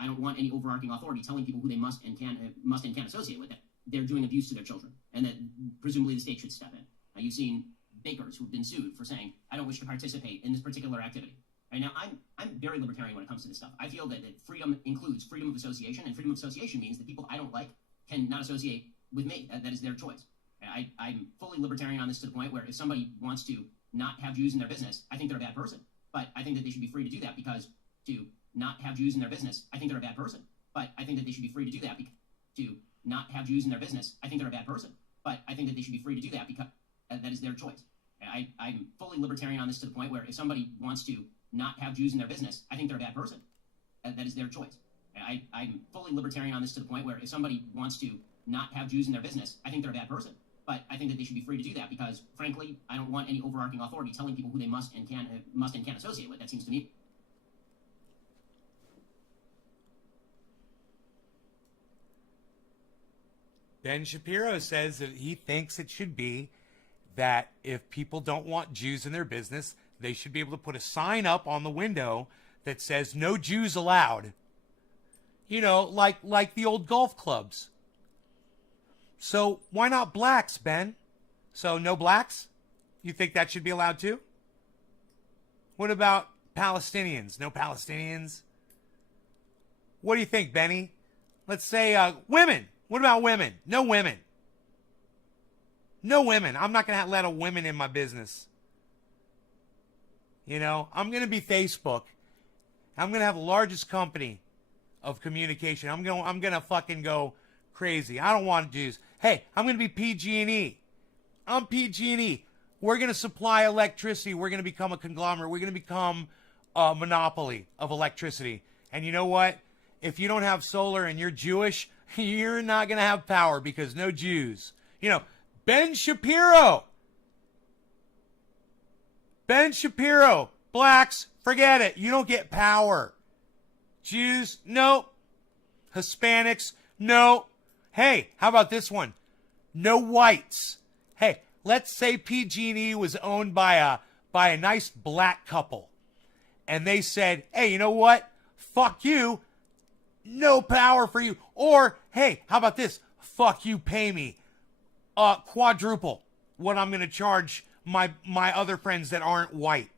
I don't want any overarching authority telling people who they must and can't associate with it. They're doing abuse to their children, and that presumably the state should step in. You've seen bakers who've been sued for saying, I don't wish to participate in this particular activity. Right now, I'm very libertarian when it comes to this stuff. I feel that freedom includes freedom of association, and freedom of association means that people I don't like can not associate with me. That is their choice. I'm fully libertarian on this to the point where if somebody wants to not have Jews in their business, I think they're a bad person. But I think that they should be free to do that because to not have Jews in their business, I think they're a bad person. But I think that they should be free to do that to not have Jews in their business, I think they're a bad person. But I think that they should be free to do that because that is their choice. I'm fully libertarian on this to the point where if somebody wants to not have Jews in their business, I think they're a bad person. That is their choice. I'm fully libertarian on this to the point where if somebody wants to not have Jews in their business, I think they're a bad person. But I think that they should be free to do that because, frankly, I don't want any overarching authority telling people who they must and can't associate with. That seems to me. Ben Shapiro says that he thinks it should be that if people don't want Jews in their business, they should be able to put a sign up on the window that says no Jews allowed. Like the old golf clubs. So why not blacks, Ben? So no blacks? You think that should be allowed too? What about Palestinians? No Palestinians? What do you think, Benny? Let's say women. What about women? No women. No women. I'm not going to let a woman in my business. I'm going to be Facebook. I'm going to have the largest company of communication. I'm going to fucking go crazy. I don't want Jews. Hey, I'm going to be PG&E. I'm PG&E. We're going to supply electricity. We're going to become a conglomerate. We're going to become a monopoly of electricity. And you know what? If you don't have solar and you're Jewish, you're not going to have power because no Jews. Ben Shapiro. Ben Shapiro. Blacks, forget it. You don't get power. Jews, no. Hispanics, no. Hey, how about this one? No whites. Hey, let's say PG&E was owned by a nice black couple. And they said, hey, you know what? Fuck you. No power for you. Or, hey, how about this? fuck you, pay me quadruple what I'm going to charge my other friends that aren't white.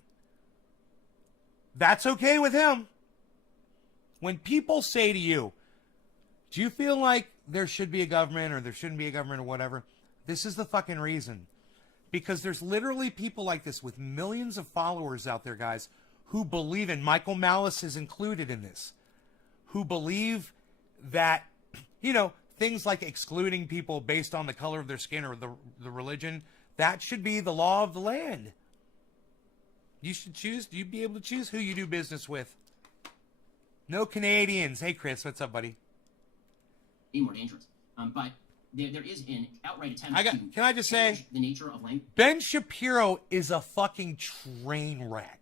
That's okay with him. When people say to you, do you feel like there should be a government or there shouldn't be a government or whatever? This is the fucking reason. Because there's literally people like this with millions of followers out there, guys, who believe in, Michael Malice is included in this, who believe that, you know, things like excluding people based on the color of their skin or the religion, that should be the law of the land. You should choose, you'd be able to choose who you do business with. No Canadians. Hey, Chris, what's up, buddy? Be more dangerous. But there is an outright attempt can I just say, the nature of language. Ben Shapiro is a fucking train wreck.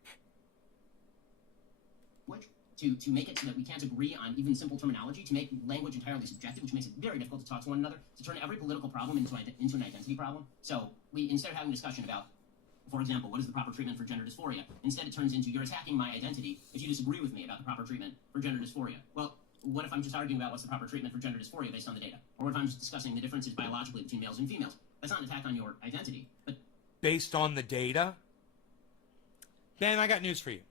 To make it so that we can't agree on even simple terminology, to make language entirely subjective, which makes it very difficult to talk to one another, to turn every political problem into an identity problem. So we, instead of having a discussion about, for example, what is the proper treatment for gender dysphoria, instead it turns into, you're attacking my identity if you disagree with me about the proper treatment for gender dysphoria. Well, what if I'm just arguing about what's the proper treatment for gender dysphoria based on the data? Or what if I'm just discussing the differences biologically between males and females? That's not an attack on your identity, but... Based on the data? Ben, I got news for you.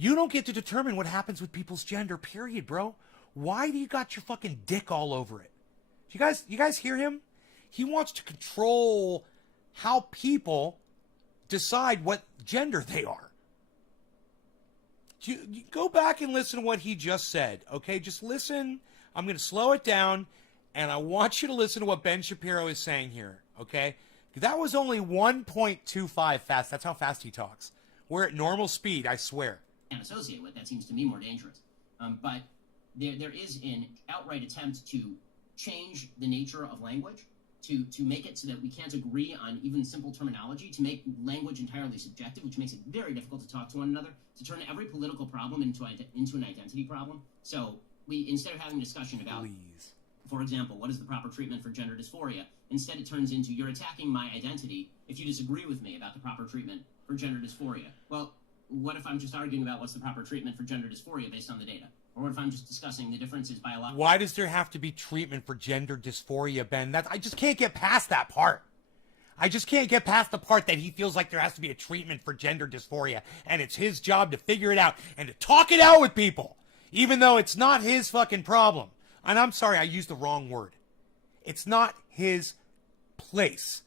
You don't get to determine what happens with people's gender, period, bro. Why do you got your fucking dick all over it? You guys hear him? He wants to control how people decide what gender they are. You go back and listen to what he just said, okay? Just listen. I'm going to slow it down, and I want you to listen to what Ben Shapiro is saying here, okay? That was only 1.25 fast. That's how fast he talks. We're at normal speed, I swear. And associate with, that seems to me more dangerous. But there is an outright attempt to change the nature of language, to make it so that we can't agree on even simple terminology, to make language entirely subjective, which makes it very difficult to talk to one another, to turn every political problem into an identity problem. So we, instead of having a discussion about, for example, what is the proper treatment for gender dysphoria, instead it turns into, you're attacking my identity if you disagree with me about the proper treatment for gender dysphoria. Well, what if I'm just arguing about what's the proper treatment for gender dysphoria based on the data? Or what if I'm just discussing the differences biologically? Why does there have to be treatment for gender dysphoria, Ben? I just can't get past that part. I just can't get past the part that he feels like there has to be a treatment for gender dysphoria, and it's his job to figure it out and to talk it out with people, even though it's not his fucking problem. And I'm sorry, I used the wrong word. It's not his place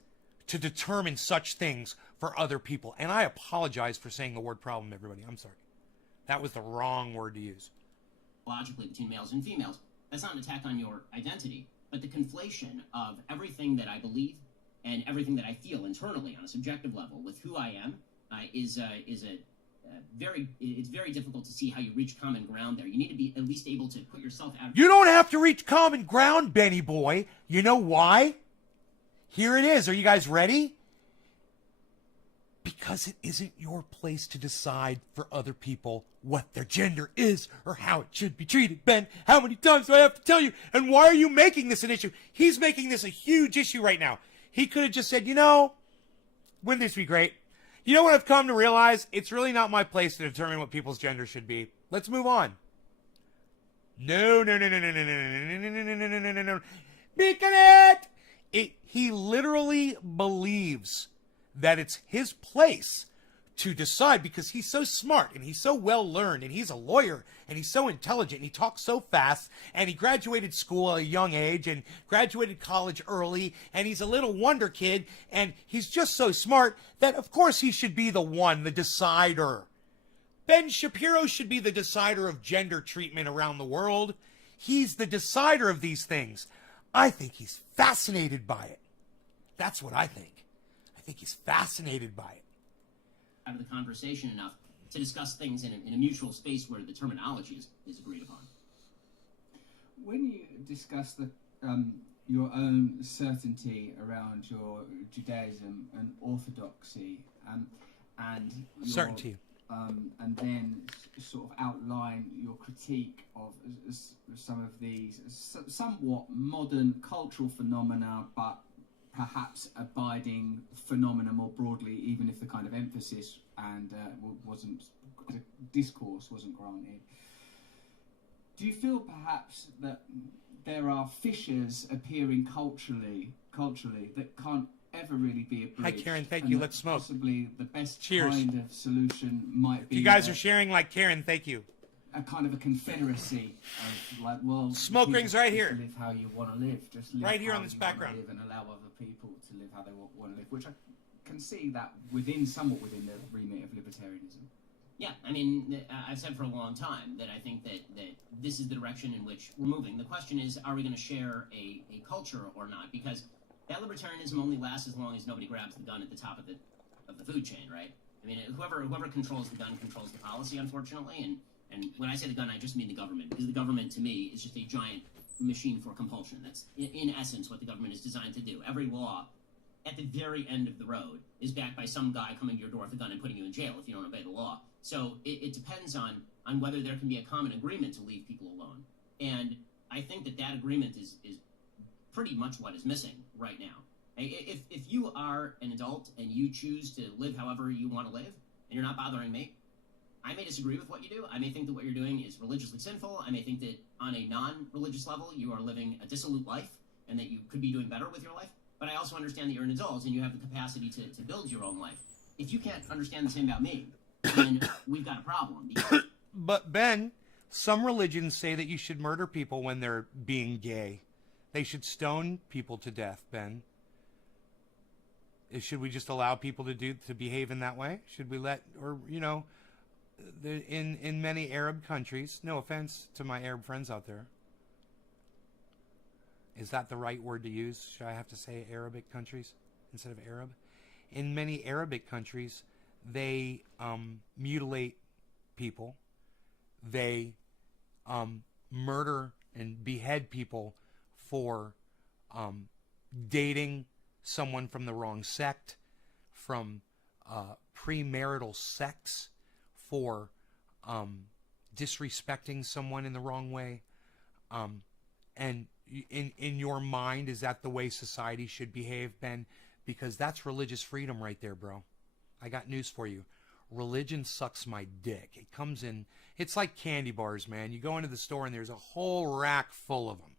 to determine such things for other people. And I apologize for saying the word problem, everybody. I'm sorry. That was the wrong word to use. Logically between males and females. That's not an attack on your identity, but the conflation of everything that I believe and everything that I feel internally on a subjective level with who I am it's very difficult to see how you reach common ground there. You need to be at least able to put yourself out. You don't have to reach common ground, Benny boy. You know why? Here it is. Are you guys ready? Because it isn't your place to decide for other people what their gender is or how it should be treated. Ben, how many times do I have to tell you? And why are you making this an issue? He's making this a huge issue right now. He could have just said, you know, wouldn't this be great? You know what I've come to realize? It's really not my place to determine what people's gender should be. Let's move on. No. He literally believes that it's his place to decide because he's so smart and he's so well learned and he's a lawyer and he's so intelligent and he talks so fast and he graduated school at a young age and graduated college early and he's a little wonder kid and he's just so smart that of course he should be the one, the decider. Ben Shapiro should be the decider of gender treatment around the world. He's the decider of these things. I think he's fascinated by it. That's what I think. I think he's fascinated by it. Out of the conversation enough to discuss things in a mutual space where the terminology is agreed upon. When you discuss your own certainty around your Judaism and Orthodoxy, and your, certainty, and then sort of outline your critique of some of these somewhat modern cultural phenomena, but perhaps abiding phenomena more broadly, even if the kind of emphasis and discourse wasn't granted. Do you feel perhaps that there are fissures appearing culturally that can't ever really be Hi, abridged. Karen. Thank and you. that Let's smoke. Possibly the best Cheers. kind of solution might be. You guys are sharing like Karen. Thank you. A kind of a confederacy of like, well, Smoke you rings just right get to here. live how you want to live. Just live Right here how on this you wanna background. live and allow other people to live how they want to live, which I can see that somewhat within the remit of libertarianism. Yeah, I mean, I've said for a long time that I think that this is the direction in which we're moving. The question is, are we going to share a culture or not? Because that libertarianism only lasts as long as nobody grabs the gun at the top of the food chain, right? I mean, whoever controls the gun controls the policy, unfortunately. And when I say the gun, I just mean the government, because the government, to me, is just a giant machine for compulsion. That's, in essence, what the government is designed to do. Every law, at the very end of the road, is backed by some guy coming to your door with a gun and putting you in jail if you don't obey the law. So it depends on whether there can be a common agreement to leave people alone. And I think that agreement is pretty much what is missing right now. If you are an adult and you choose to live however you want to live, and you're not bothering me, I may disagree with what you do. I may think that what you're doing is religiously sinful. I may think that on a non-religious level, you are living a dissolute life and that you could be doing better with your life. But I also understand that you're an adult and you have the capacity to build your own life. If you can't understand the same about me, then we've got a problem. But Ben, some religions say that you should murder people when they're being gay. They should stone people to death, Ben. Should we just allow people to behave in that way? Should we let, or, you know, in many Arab countries, no offense to my Arab friends out there, is that the right word to use? Should I have to say Arabic countries instead of Arab? In many Arabic countries, they mutilate people. They murder and behead people for dating someone from the wrong sect, from premarital sex, for disrespecting someone in the wrong way. And in your mind, is that the way society should behave, Ben? Because that's religious freedom right there, bro. I got news for you. Religion sucks my dick. It comes in, it's like candy bars, man. You go into the store and there's a whole rack full of them.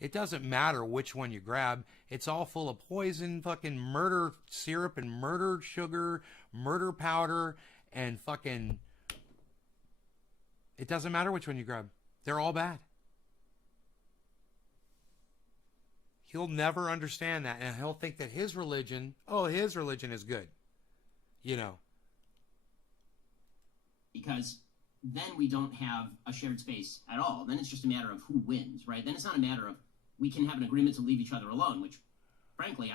It doesn't matter which one you grab. It's all full of poison, fucking murder syrup and murder sugar, murder powder, and fucking... It doesn't matter which one you grab. They're all bad. He'll never understand that, and he'll think that his religion is good. You know. Because then we don't have a shared space at all. Then it's just a matter of who wins, right? Then it's not a matter of we can have an agreement to leave each other alone, which, frankly,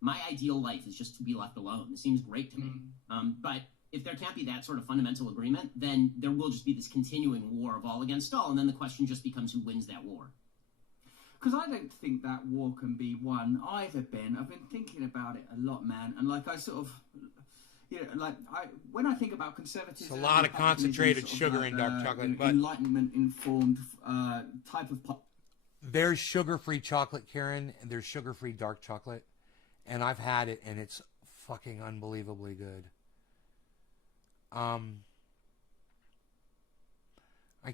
my ideal life is just to be left alone. It seems great to me. But if there can't be that sort of fundamental agreement, then there will just be this continuing war of all against all, and then the question just becomes who wins that war. Because I don't think that war can be won either, Ben. I've been thinking about it a lot, man, and like I sort of... You know, like when I think about conservatism, it's a lot of concentrated sort of sugar in dark chocolate, but Enlightenment-informed type of. There's sugar-free chocolate, Karen, and there's sugar-free dark chocolate, and I've had it, and it's fucking unbelievably good. I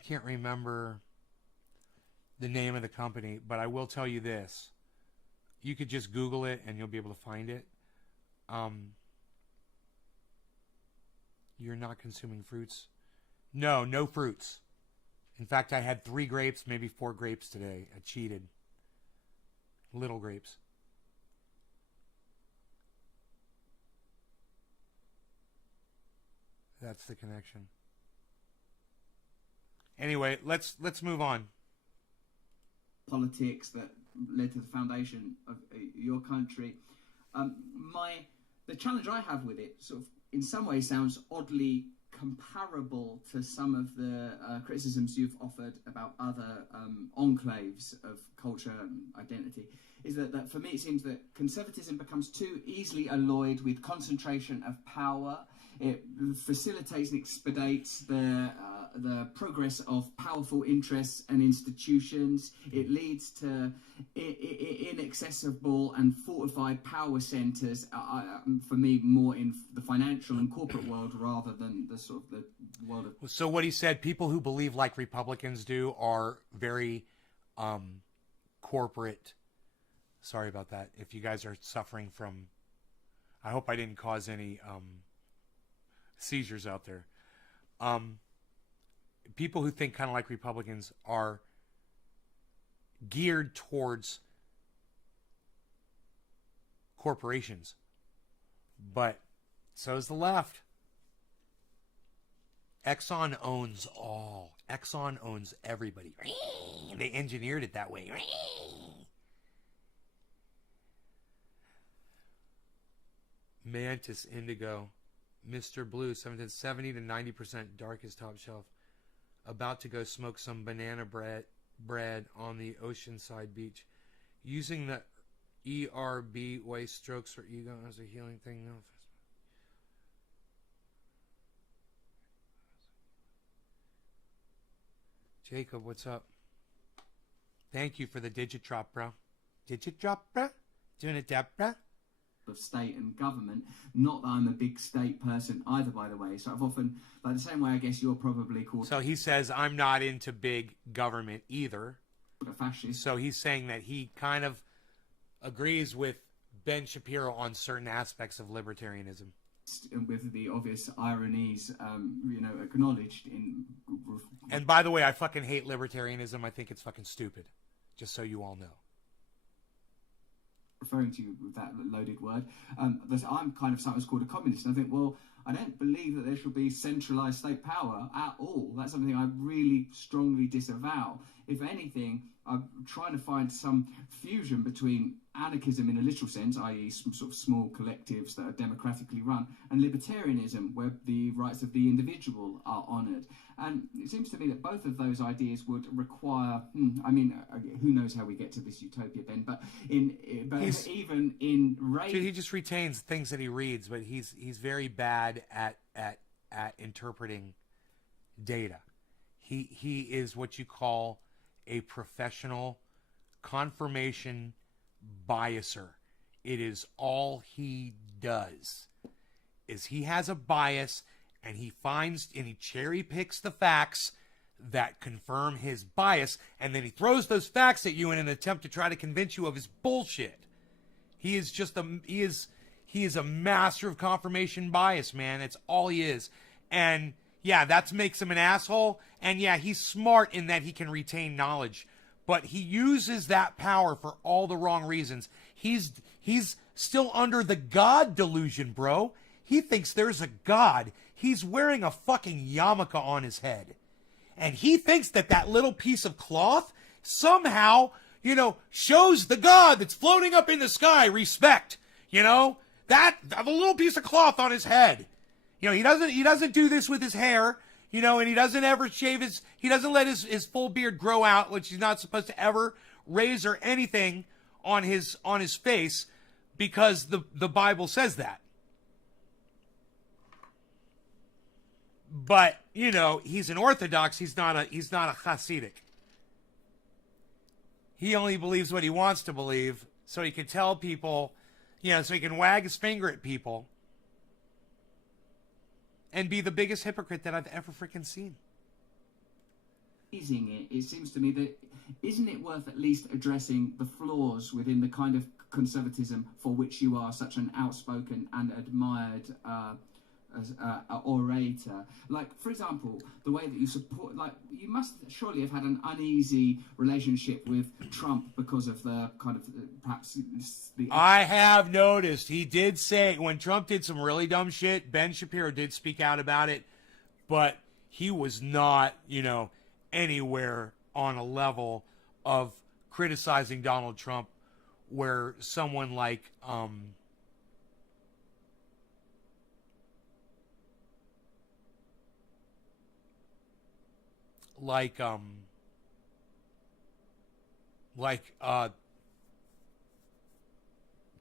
can't remember the name of the company, but I will tell you this: you could just Google it, and you'll be able to find it. You're not consuming fruits? No fruits. In fact, I had 3 grapes, maybe 4 grapes today. I cheated. Little grapes. That's the connection. Anyway, let's move on. Politics that led to the foundation of your country. The challenge I have with it sort of in some ways sounds oddly comparable to some of the criticisms you've offered about other enclaves of culture and identity, is that for me it seems that conservatism becomes too easily alloyed with concentration of power. It facilitates and expedites the progress of powerful interests and institutions. It leads to inaccessible and fortified power centres, for me, more in the financial and corporate world rather than the sort of the world of... So what he said, people who believe like Republicans do are very corporate. Sorry about that. If you guys are suffering from, I hope I didn't cause any seizures out there. People who think kind of like Republicans are geared towards corporations, but so is the left. Exxon owns all. Exxon owns everybody. They engineered it that way. Mantis Indigo, Mr. Blue, 70 to 90% darkest top shelf. About to go smoke some banana bread on the oceanside beach. Using the ERB way, strokes for ego as a healing thing. No. Jacob, what's up? Thank you for the digit drop, bro. Digit drop, bro? Doing it, bro? Of state and government. Not that I'm a big state person either, by the way. So I've often, like the same way I guess you're probably called So he says, I'm not into big government either. a fascist. So he's saying that he kind of agrees with Ben Shapiro on certain aspects of libertarianism. With the obvious ironies, acknowledged in. And by the way, I fucking hate libertarianism. I think it's fucking stupid. Just so you all know. Referring to you with that loaded word, that I'm kind of sometimes called a communist. And I think, well, I don't believe that there should be centralised state power at all. That's something I really strongly disavow. If anything, I'm trying to find some fusion between anarchism in a literal sense, i.e. some sort of small collectives that are democratically run, and libertarianism, where the rights of the individual are honoured. And it seems to me that both of those ideas would require, who knows how we get to this utopia, Ben, but even in race... Dude, he just retains things that he reads, but he's very bad at interpreting data. He is what you call a professional confirmation biaser. It is all he does. Is he has a bias, and he finds and he cherry picks the facts that confirm his bias, and then he throws those facts at you in an attempt to try to convince you of his bullshit. He is a master of confirmation bias, man. It's all he is. And yeah, that makes him an asshole. And yeah, he's smart in that he can retain knowledge, but he uses that power for all the wrong reasons. He's still under the God delusion, bro. He thinks there's a God. He's wearing a fucking yarmulke on his head. And he thinks that little piece of cloth somehow, shows the God that's floating up in the sky respect. That the little piece of cloth on his head. He doesn't do this with his hair, and he doesn't ever he doesn't let his full beard grow out, which he's not supposed to ever raise or anything on his face, because the Bible says that. But, he's an Orthodox, he's not a Hasidic. He only believes what he wants to believe, so he can tell people, so he can wag his finger at people and be the biggest hypocrite that I've ever freaking seen. It seems to me that isn't it worth at least addressing the flaws within the kind of conservatism for which you are such an outspoken and admired orator? Like, for example, the way that you support, you must surely have had an uneasy relationship with Trump because of the kind of perhaps the... I have noticed he did say when Trump did some really dumb shit, Ben Shapiro did speak out about it, but he was not, anywhere on a level of criticizing Donald Trump where someone like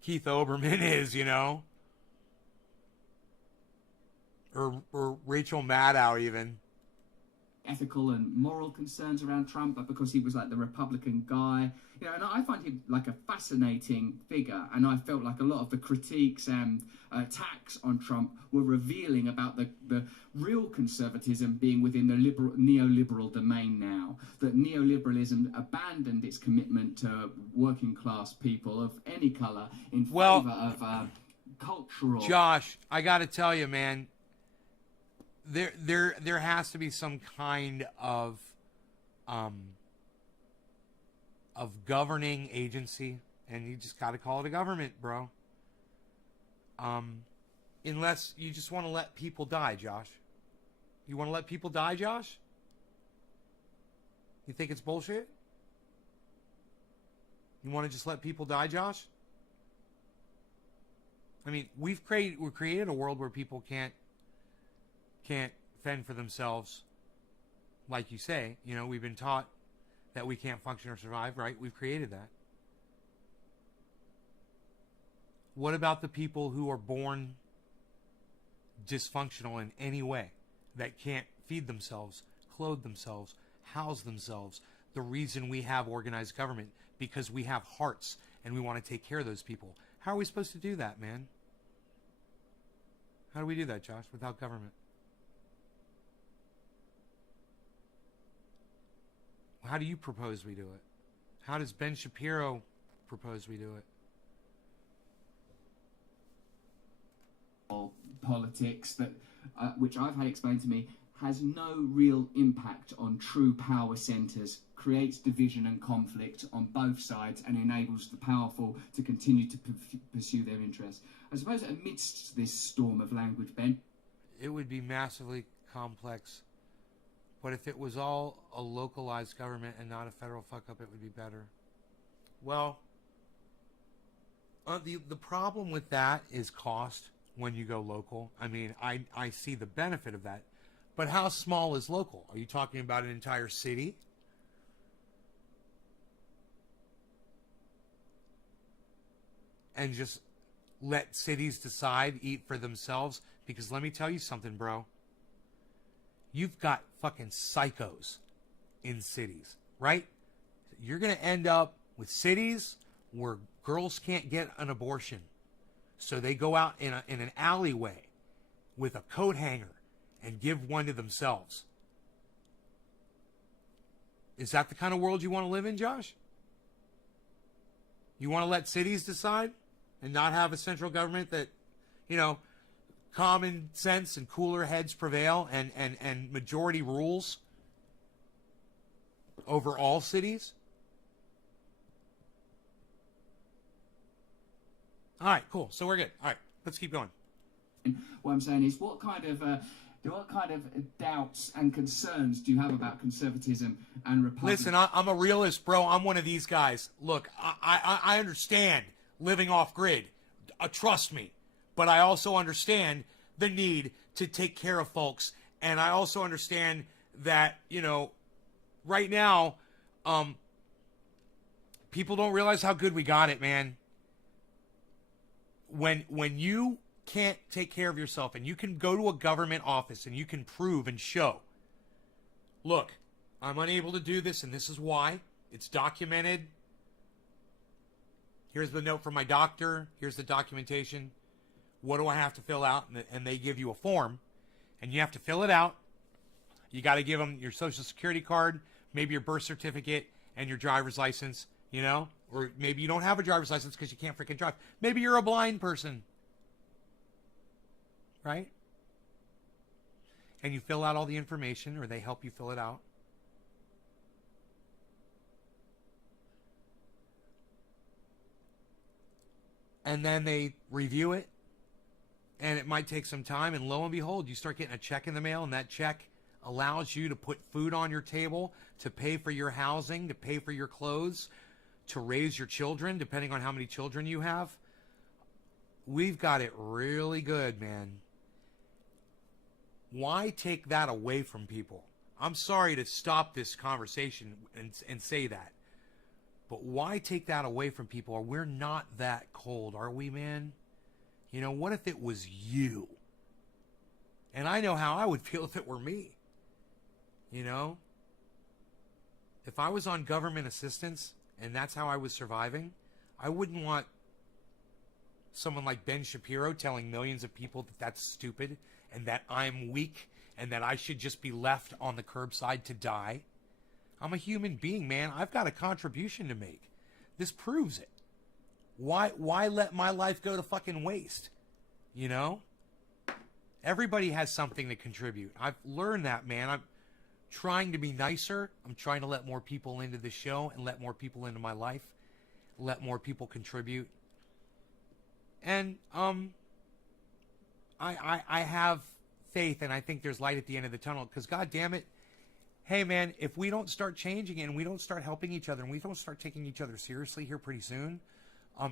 Keith Olbermann is, or Rachel Maddow even. ethical and moral concerns around Trump, but because he was like the Republican guy. You know, and I find him like a fascinating figure, and I felt like a lot of the critiques and attacks on Trump were revealing about the real conservatism being within the neoliberal domain now. That neoliberalism abandoned its commitment to working class people of any colour in favour of cultural. Josh, I got to tell you, man, there has to be some kind of governing agency, and you just got to call it a government, bro. Unless you just want to let people die, Josh. You want to let people die, Josh? You think it's bullshit? You want to just let people die, Josh? I mean, we've created a world where people can't fend for themselves, like you say. You know, we've been taught that we can't function or survive, right? We've created that. What about the people who are born dysfunctional in any way, that can't feed themselves, clothe themselves, house themselves? The reason we have organized government, because we have hearts and we want to take care of those people. How are we supposed to do that, man? How do we do that, Josh, without government? How do you propose we do it? How does Ben Shapiro propose we do it? Politics that, which I've had explained to me, has no real impact on true power centres, creates division and conflict on both sides, and enables the powerful to continue to pursue their interests. I suppose amidst this storm of language, Ben, it would be massively complex. But if it was all a localized government and not a federal fuck-up, it would be better. Well, the problem with that is cost when you go local. I mean, I see the benefit of that. But how small is local? Are you talking about an entire city? And just let cities decide, eat for themselves? Because let me tell you something, bro. You've got fucking psychos in cities, right? You're going to end up with cities where girls can't get an abortion. So they go out in an alleyway with a coat hanger and give one to themselves. Is that the kind of world you want to live in, Josh? You want to let cities decide and not have a central government that, you know, common sense and cooler heads prevail and majority rules over all cities? All right, cool. So we're good. All right, let's keep going. What I'm saying is, what kind of doubts and concerns do you have about conservatism and republicanism? Listen, I'm a realist, bro. I'm one of these guys. Look, I understand living off grid. Trust me. But I also understand the need to take care of folks. And I also understand that, you know, right now, people don't realize how good we got it, man. When you can't take care of yourself and you can go to a government office and you can prove and show, look, I'm unable to do this and this is why. It's documented. Here's the note from my doctor. Here's the documentation. What do I have to fill out? And they give you a form, and you have to fill it out. You got to give them your social security card, maybe your birth certificate, and your driver's license, you know? Or maybe you don't have a driver's license because you can't freaking drive. Maybe you're a blind person, right? And you fill out all the information, or they help you fill it out. And then they review it, and it might take some time, and lo and behold, you start getting a check in the mail, and that check allows you to put food on your table, to pay for your housing, to pay for your clothes, to raise your children, depending on how many children you have. We've got it really good, man. Why take that away from people? I'm sorry to stop this conversation and say that. But why take that away from people? We're not that cold, are we, man? You know, what if it was you? And I know how I would feel if it were me. You know? If I was on government assistance and that's how I was surviving, I wouldn't want someone like Ben Shapiro telling millions of people that that's stupid and that I'm weak and that I should just be left on the curbside to die. I'm a human being, man. I've got a contribution to make. This proves it. Why let my life go to fucking waste? You know? Everybody has something to contribute. I've learned that, man. I'm trying to be nicer. I'm trying to let more people into the show and let more people into my life. Let more people contribute. And I have faith, and I think there's light at the end of the tunnel, because God damn it, hey man, if we don't start changing and we don't start helping each other and we don't start taking each other seriously here pretty soon,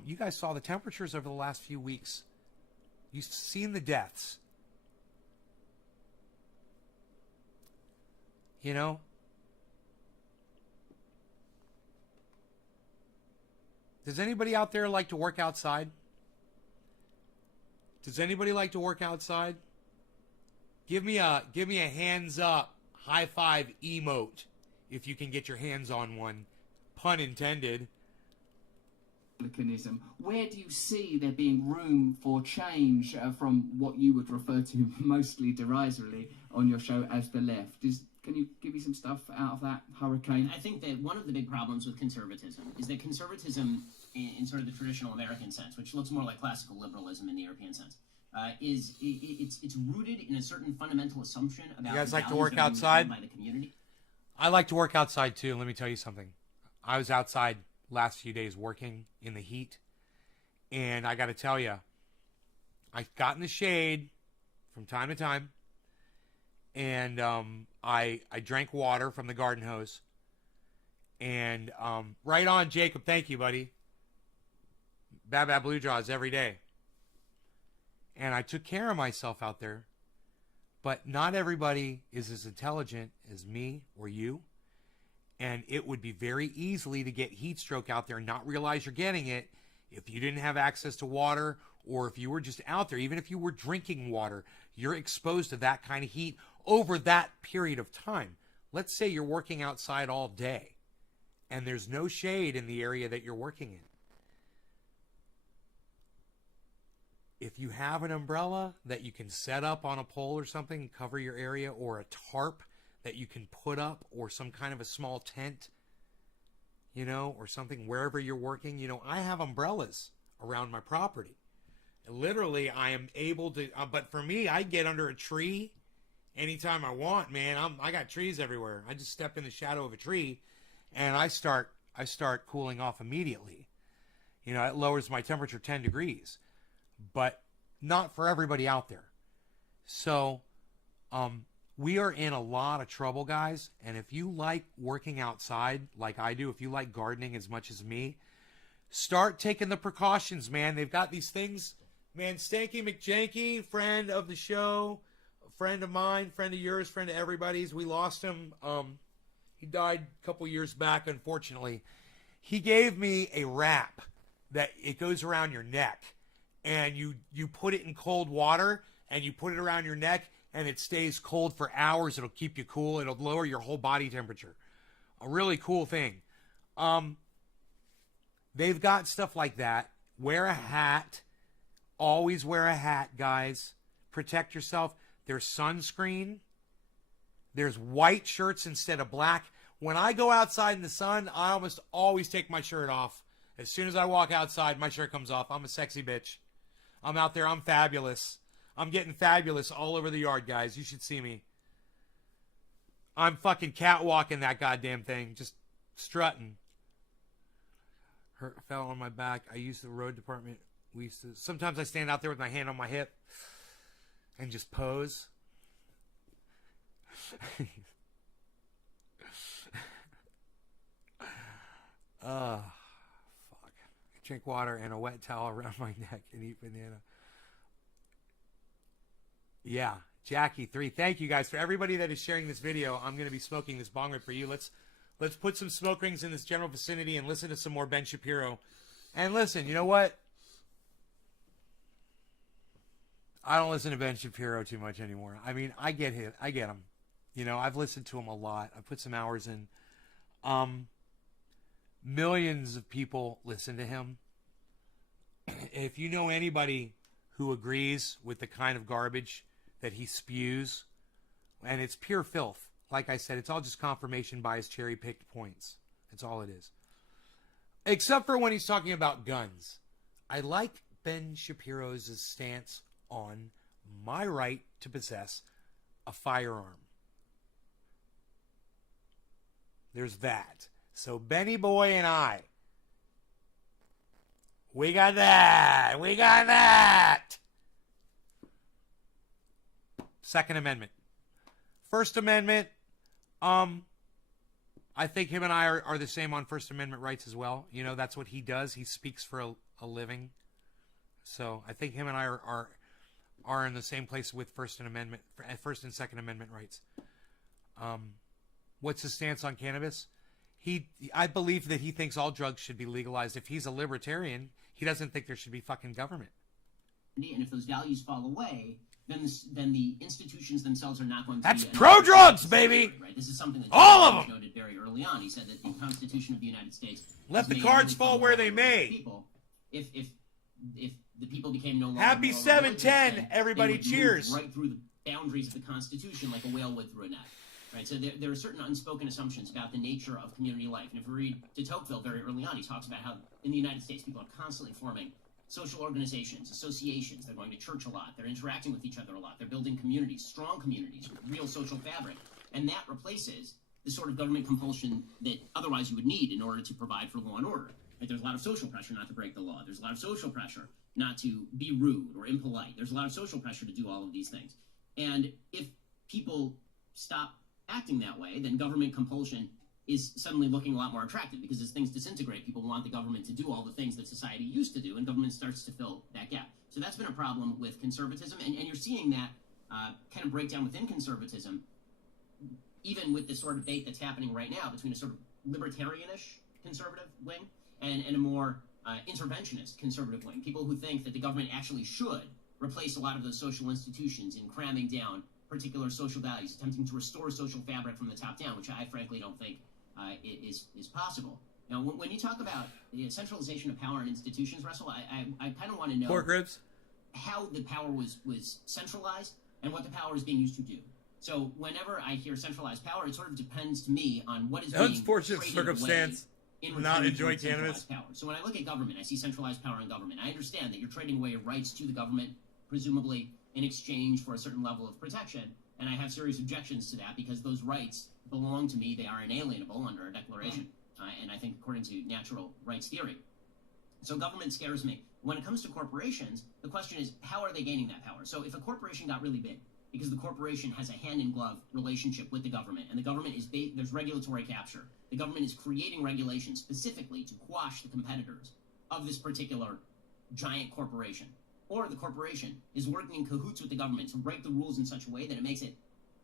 you guys saw the temperatures over the last few weeks. You've seen the deaths. You know? Does anybody out there like to work outside? Does anybody like to work outside? Give me a hands up, high five emote if you can get your hands on one. Pun intended. Mechanism. Where do you see there being room for change from what you would refer to mostly derisively on your show as the left? Can you give me some stuff out of that hurricane? I think that one of the big problems with conservatism is that conservatism, in sort of the traditional American sense, which looks more like classical liberalism in the European sense, it's rooted in a certain fundamental assumption about. You guys like to values work that are being outside? held by the community. I like to work outside too. Let me tell you something. I was outside last few days working in the heat, and I got to tell you, I got in the shade from time to time, and I drank water from the garden hose, and right on, Jacob. Thank you, buddy. Bad Blue Jaws every day, and I took care of myself out there. But not everybody is as intelligent as me or you. And it would be very easily to get heat stroke out there and not realize you're getting it if you didn't have access to water, or if you were just out there. Even if you were drinking water, you're exposed to that kind of heat over that period of time. Let's say you're working outside all day and there's no shade in the area that you're working in. If you have an umbrella that you can set up on a pole or something and cover your area, or a tarp that you can put up, or some kind of a small tent, you know, or something wherever you're working. You know, I have umbrellas around my property. And literally, I am able to, but for me, I get under a tree anytime I want, man. I got trees everywhere. I just step in the shadow of a tree and I start cooling off immediately. You know, it lowers my temperature 10 degrees, but not for everybody out there. So, we are in a lot of trouble, guys. And if you like working outside like I do, if you like gardening as much as me, start taking the precautions, man. They've got these things, man. Stanky McJanky, friend of the show, friend of mine, friend of yours, friend of everybody's. We lost him. He died a couple years back, unfortunately. He gave me a wrap that it goes around your neck, and you put it in cold water and you put it around your neck, and it stays cold for hours. It'll keep you cool. It'll lower your whole body temperature. A really cool thing. They've got stuff like that. Wear a hat. Always wear a hat, guys. Protect yourself. There's sunscreen. There's white shirts instead of black. When I go outside in the sun, I almost always take my shirt off. As soon as I walk outside, my shirt comes off. I'm a sexy bitch. I'm out there. I'm fabulous. I'm getting fabulous all over the yard, guys. You should see me. I'm fucking catwalking that goddamn thing. Just strutting. Fell on my back. I used the road department. Sometimes I stand out there with my hand on my hip and just pose. Fuck. Drink water and a wet towel around my neck and eat banana. Yeah, Jackie 3. Thank you guys for everybody that is sharing this video. I'm going to be smoking this bong rip for you. Let's put some smoke rings in this general vicinity and listen to some more Ben Shapiro. And listen, you know what? I don't listen to Ben Shapiro too much anymore. I mean, I get him. You know, I've listened to him a lot. I put some hours in. Millions of people listen to him. If you know anybody who agrees with the kind of garbage that he spews, and it's pure filth. Like I said, it's all just confirmation bias, cherry-picked points. That's all it is. Except for when he's talking about guns. I like Ben Shapiro's stance on my right to possess a firearm. There's that. So Benny Boy and I, we got that. We got that. Second Amendment. First Amendment, I think him and I are the same on First Amendment rights as well. You know, that's what he does. He speaks for a living. So I think him and I are in the same place with First and Second Amendment rights. What's his stance on cannabis? I believe that he thinks all drugs should be legalized. If he's a libertarian, he doesn't think there should be fucking government. And if those values fall away, then the institutions themselves are not going to. That's pro-drugs, baby. Right. This is something that all of them noted very early on. He said that the Constitution of the United States let the cards fall where they may. People, if the people became no longer happy 710, everybody cheers. Right through the boundaries of the Constitution, like a whale would through a net. Right, so there are certain unspoken assumptions about the nature of community life. And if we read de Tocqueville very early on, he talks about how in the United States people are constantly forming social organizations, associations. They're going to church a lot. They're interacting with each other a lot. They're building communities, strong communities, with real social fabric. And that replaces the sort of government compulsion that otherwise you would need in order to provide for law and order. Right, there's a lot of social pressure not to break the law. There's a lot of social pressure not to be rude or impolite. There's a lot of social pressure to do all of these things. And if people stop acting that way, then government compulsion is suddenly looking a lot more attractive, because as things disintegrate, people want the government to do all the things that society used to do, and government starts to fill that gap. So that's been a problem with conservatism, and you're seeing that kind of breakdown within conservatism, even with the sort of debate that's happening right now between a sort of libertarianish conservative wing and a more interventionist conservative wing. People who think that the government actually should replace a lot of those social institutions in cramming down particular social values, attempting to restore social fabric from the top down, which I frankly don't think is possible. Now, when you talk about the centralization of power in institutions, Russell, I kind of want to know pork ribs, how the power was centralized and what the power is being used to do. So whenever I hear centralized power, it sort of depends to me on what is being unfortunate traded circumstance. away in Not return enjoy for cannabis. centralized power. So when I look at government, I see centralized power in government. I understand that you're trading away your rights to the government, presumably in exchange for a certain level of protection, and I have serious objections to that, because those rights belong to me. They are inalienable under a declaration, and I think according to natural rights theory. So government scares me. When it comes to corporations, the question is, how are they gaining that power? So if a corporation got really big, because the corporation has a hand-in-glove relationship with the government, and the government is there's regulatory capture. The government is creating regulations specifically to quash the competitors of this particular giant corporation. Or the corporation is working in cahoots with the government to write the rules in such a way that it makes it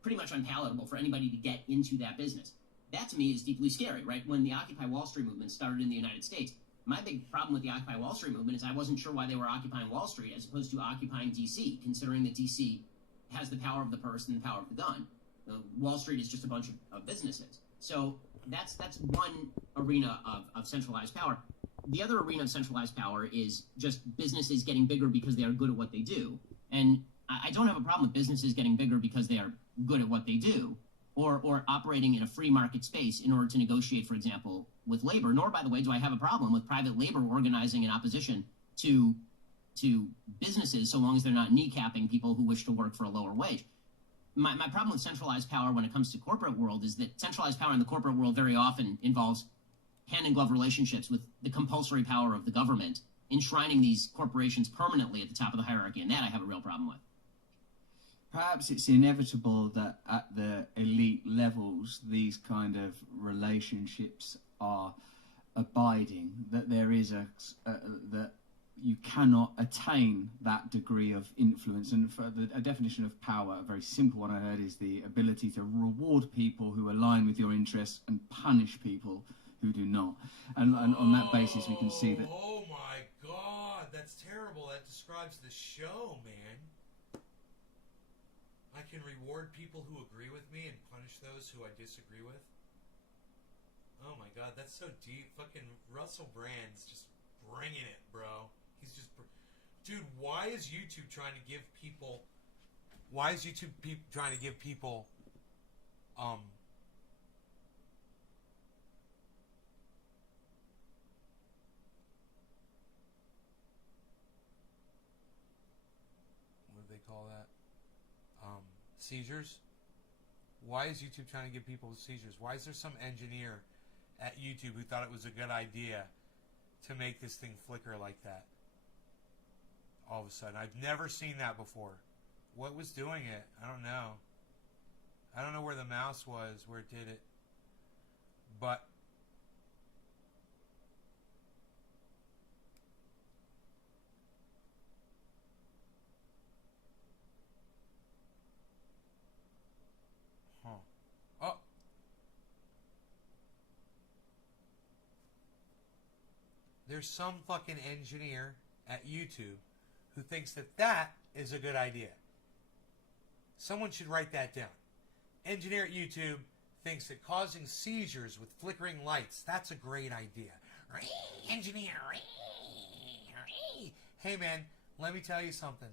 pretty much unpalatable for anybody to get into that business. That, to me, is deeply scary, right? When the Occupy Wall Street movement started in the United States, my big problem with the Occupy Wall Street movement is I wasn't sure why they were occupying Wall Street as opposed to occupying D.C., considering that D.C. has the power of the purse and the power of the gun. Wall Street is just a bunch of businesses. So that's one arena of centralized power. The other arena of centralized power is just businesses getting bigger because they are good at what they do. And I don't have a problem with businesses getting bigger because they are good at what they do, or operating in a free market space in order to negotiate, for example, with labor. Nor, by the way, do I have a problem with private labor organizing in opposition to businesses, so long as they're not kneecapping people who wish to work for a lower wage. My problem with centralized power when it comes to corporate world is that centralized power in the corporate world very often involves hand-in-glove relationships with the compulsory power of the government, enshrining these corporations permanently at the top of the hierarchy, and that I have a real problem with. Perhaps it's inevitable that at the elite levels, these kind of relationships are abiding, that there is that you cannot attain that degree of influence. And for a definition of power, a very simple one I heard is the ability to reward people who align with your interests and punish people who do not. And on that basis, we can see that. Oh my God, that's terrible. That describes the show, man. I can reward people who agree with me and punish those who I disagree with. Oh my god, that's so deep. Fucking Russell Brand's just bringing it, bro. He's just... Dude, why is YouTube trying to give people... Why is YouTube trying to give people... What do they call that? Seizures? Why is YouTube trying to give people seizures? Why is there some engineer at YouTube who thought it was a good idea to make this thing flicker like that? All of a sudden. I've never seen that before. What was doing it? I don't know. I don't know where the mouse was, where it did it. But oh. There's some fucking engineer at YouTube who thinks that that is a good idea. Someone should write that down. Engineer at YouTube thinks that causing seizures with flickering lights, that's a great idea. Engineer. Hey man, let me tell you something.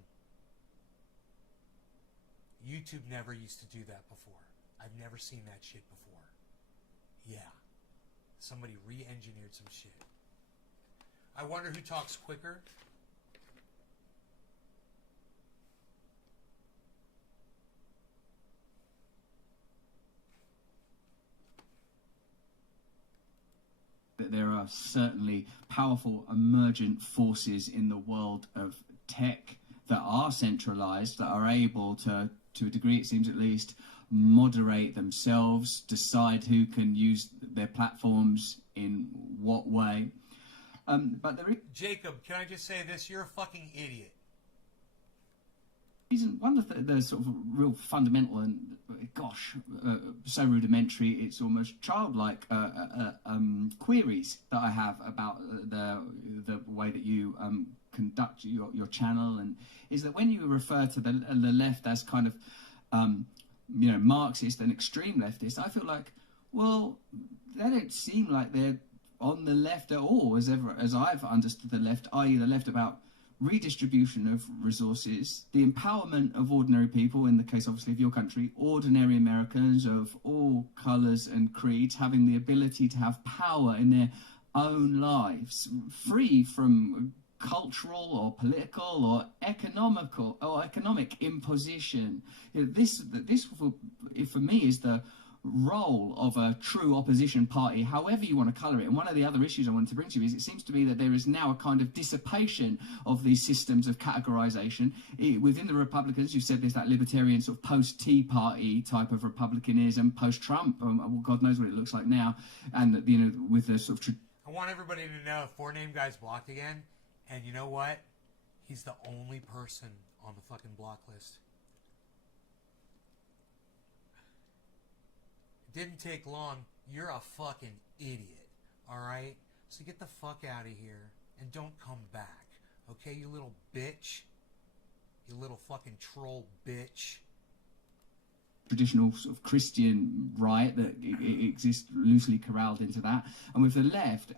YouTube never used to do that before. I've never seen that shit before. Yeah. Somebody re-engineered some shit. I wonder who talks quicker. That there are certainly powerful emergent forces in the world of tech that are centralized, that are able to a degree, it seems at least, moderate themselves, decide who can use their platforms in what way. But there is... Jacob, can I just say this? You're a fucking idiot. One of the sort of real fundamental and, so rudimentary, it's almost childlike queries that I have about the way that you conduct your channel, and is that when you refer to the left as kind of Marxist and extreme leftist, I feel like, well, they don't seem like they're on the left at all, as I've understood the left, i.e. the left about redistribution of resources, the empowerment of ordinary people, in the case obviously of your country, ordinary Americans of all colours and creeds, having the ability to have power in their own lives, free from cultural or political or economic imposition. This for me is the role of a true opposition party, however you want to colour it. And one of the other issues I wanted to bring to you is it seems to be that there is now a kind of dissipation of these systems of categorisation. Within the Republicans, you said there's that libertarian sort of post-Tea Party type of republicanism, post-Trump, God knows what it looks like now, and with the sort of... I want everybody to know Four Name Guy's blocked again, and you know what? He's the only person on the fucking block list. Didn't take long. You're a fucking idiot. Alright? So get the fuck out of here and don't come back. Okay, you little bitch? You little fucking troll bitch. Traditional sort of Christian right that exists loosely corralled into that. And with the left,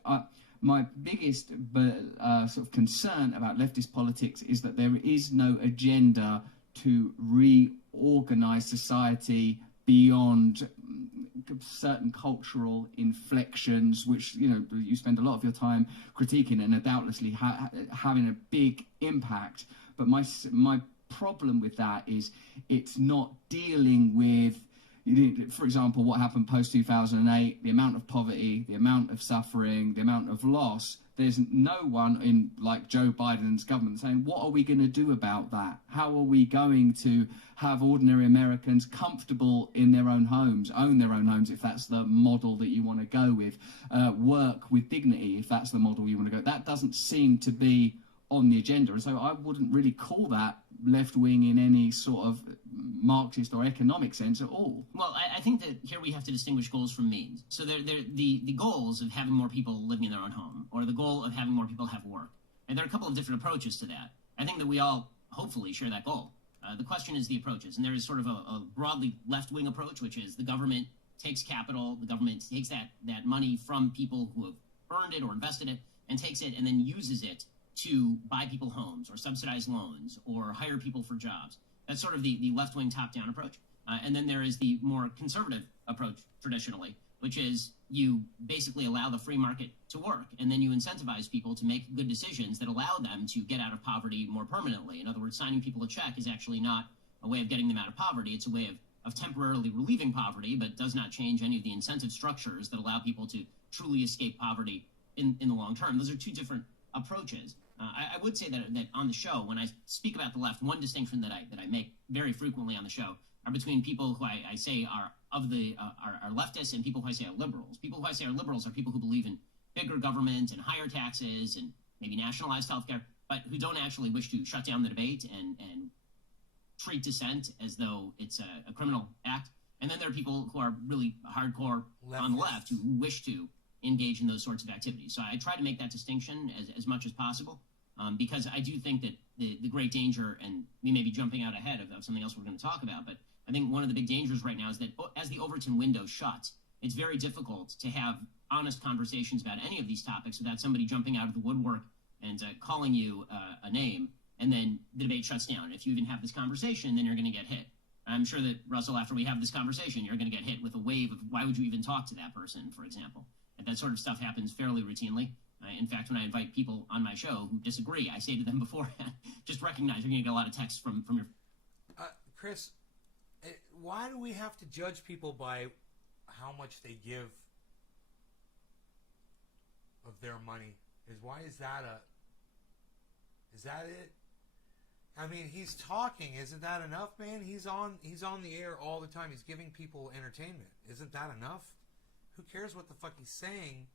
my biggest sort of concern about leftist politics is that there is no agenda to reorganise society beyond certain cultural inflections, which you spend a lot of your time critiquing and are doubtlessly having a big impact. But my problem with that is it's not dealing with, for example, what happened post-2008, the amount of poverty, the amount of suffering, the amount of loss. There's no one in, like Joe Biden's government, saying, what are we going to do about that? How are we going to have ordinary Americans comfortable in their own homes, own their own homes, if that's the model that you want to go with, work with dignity, if that's the model you want to go? That doesn't seem to be on the agenda. And so I wouldn't really call that left-wing in any sort of Marxist or economic sense at all. Well, I think that here we have to distinguish goals from means. So the goals of having more people living in their own home, or the goal of having more people have work. And there are a couple of different approaches to that. I think that we all hopefully share that goal. The question is the approaches, and there is sort of a broadly left-wing approach, which is the government takes capital, the government takes that money from people who have earned it or invested it, and takes it and then uses it to buy people homes or subsidize loans or hire people for jobs. That's sort of the left-wing top-down approach. And then there is the more conservative approach traditionally, which is you basically allow the free market to work, and then you incentivize people to make good decisions that allow them to get out of poverty more permanently. In other words, signing people a check is actually not a way of getting them out of poverty. It's a way of temporarily relieving poverty, but does not change any of the incentive structures that allow people to truly escape poverty in the long term. Those are two different approaches. I would say that on the show, when I speak about the left, one distinction that I make very frequently on the show are between people who I say are leftists and people who I say are liberals. People who I say are liberals are people who believe in bigger government and higher taxes and maybe nationalized healthcare, but who don't actually wish to shut down the debate and treat dissent as though it's a criminal act. And then there are people who are really hardcore on the left who wish to engage in those sorts of activities. So I try to make that distinction as much as possible, because I do think that the great danger, and we may be jumping out ahead of something else we're going to talk about, but I think one of the big dangers right now is that as the Overton window shuts, it's very difficult to have honest conversations about any of these topics without somebody jumping out of the woodwork and calling you a name, and then the debate shuts down. If you even have this conversation, then you're going to get hit. I'm sure that, Russell, after we have this conversation, you're going to get hit with a wave of why would you even talk to that person, for example. And that sort of stuff happens fairly routinely. In fact, when I invite people on my show who disagree, I say to them beforehand, just recognize you're going to get a lot of texts from your... Chris, why do we have to judge people by how much they give of their money? Is that it? I mean, he's talking. Isn't that enough, man? He's on the air all the time. He's giving people entertainment. Isn't that enough? Who cares what the fuck he's saying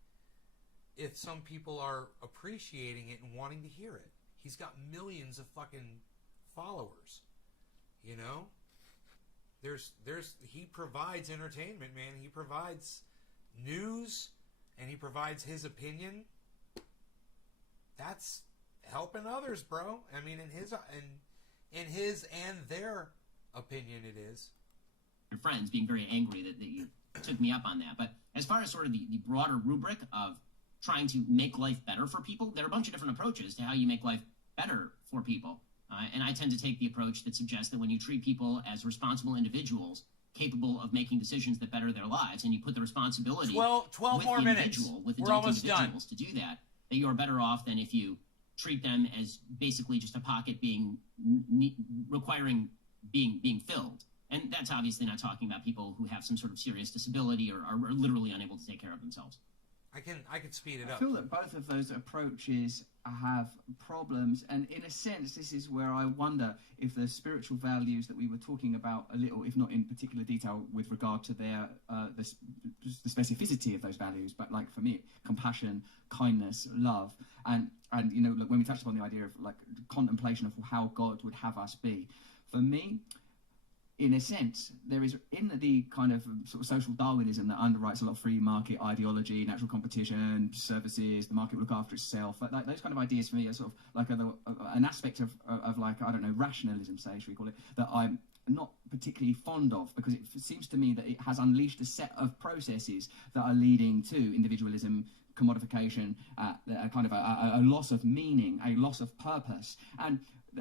if some people are appreciating it and wanting to hear it? He's got millions of fucking followers. You know? He provides entertainment, man. He provides news and he provides his opinion. That's helping others, bro. I mean, in his and their opinion, it is. Your friends being very angry that you took me up on that. But as far as sort of the broader rubric of trying to make life better for people, there are a bunch of different approaches to how you make life better for people. And I tend to take the approach that suggests that when you treat people as responsible individuals capable of making decisions that better their lives, and you put the responsibility 12 with more the minutes. individual, with We're adult almost individuals done. to do that you are better off than if you treat them as basically just a pocket being requiring being filled. And that's obviously not talking about people who have some sort of serious disability or are literally unable to take care of themselves. I can speed it I up. feel that both of those approaches have problems, and in a sense, this is where I wonder if the spiritual values that we were talking about a little, if not in particular detail, with regard to their the specificity of those values, but like for me, compassion, kindness, love, and you know, like when we touched upon the idea of like contemplation of how God would have us be, for me, in a sense, there is in the kind of sort of social Darwinism that underwrites a lot of free market ideology, natural competition, services, the market will look after itself. Like those kind of ideas for me are sort of like an aspect of like, I don't know, rationalism, say, should we call it, that I'm not particularly fond of, because it seems to me that it has unleashed a set of processes that are leading to individualism, commodification, a kind of a loss of meaning, a loss of purpose, and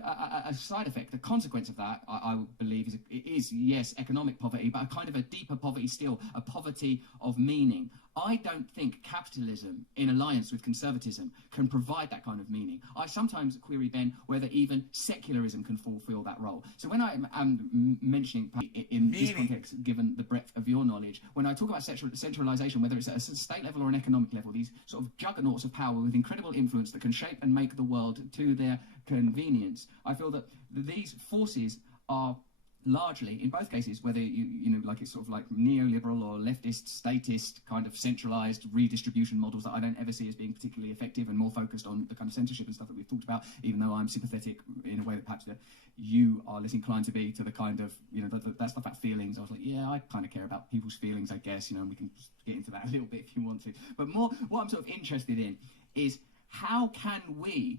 a side effect, a consequence of that, I believe, is yes, economic poverty, but a kind of a deeper poverty still, a poverty of meaning. I don't think capitalism, in alliance with conservatism, can provide that kind of meaning. I sometimes query, Ben, whether even secularism can fulfill that role. So when I am mentioning, in this context, given the breadth of your knowledge, when I talk about centralisation, whether it's at a state level or an economic level, these sort of juggernauts of power with incredible influence that can shape and make the world to their convenience, I feel that these forces are largely, in both cases, whether you know, like it's sort of like neoliberal or leftist, statist kind of centralized redistribution models that I don't ever see as being particularly effective and more focused on the kind of censorship and stuff that we've talked about, even though I'm sympathetic in a way that perhaps that you are less inclined to be to the kind of, you know, that stuff about feelings. I was like, yeah, I kind of care about people's feelings, I guess, you know, and we can get into that a little bit if you want to. But more, what I'm sort of interested in is how can we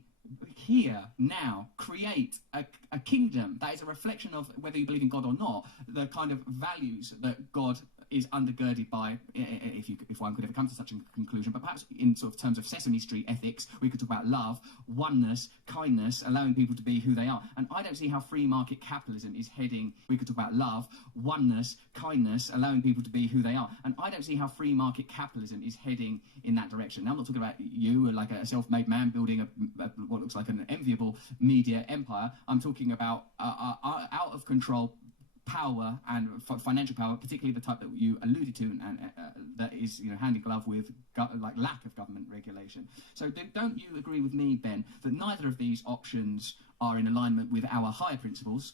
here, now, create a kingdom that is a reflection of, whether you believe in God or not, the kind of values that God is undergirded by, if one could ever come to such a conclusion. But perhaps in sort of terms of Sesame Street ethics, we could talk about love, oneness, kindness, allowing people to be who they are. And I don't see how free market capitalism is heading. We could talk about love, oneness, kindness, allowing people to be who they are. And I don't see how free market capitalism is heading in that direction. Now, I'm not talking about you, like a self-made man building what looks like an enviable media empire. I'm talking about out of control power and financial power, particularly the type that you alluded to, and that is, hand in glove with like lack of government regulation. So don't you agree with me, Ben, that neither of these options are in alignment with our higher principles?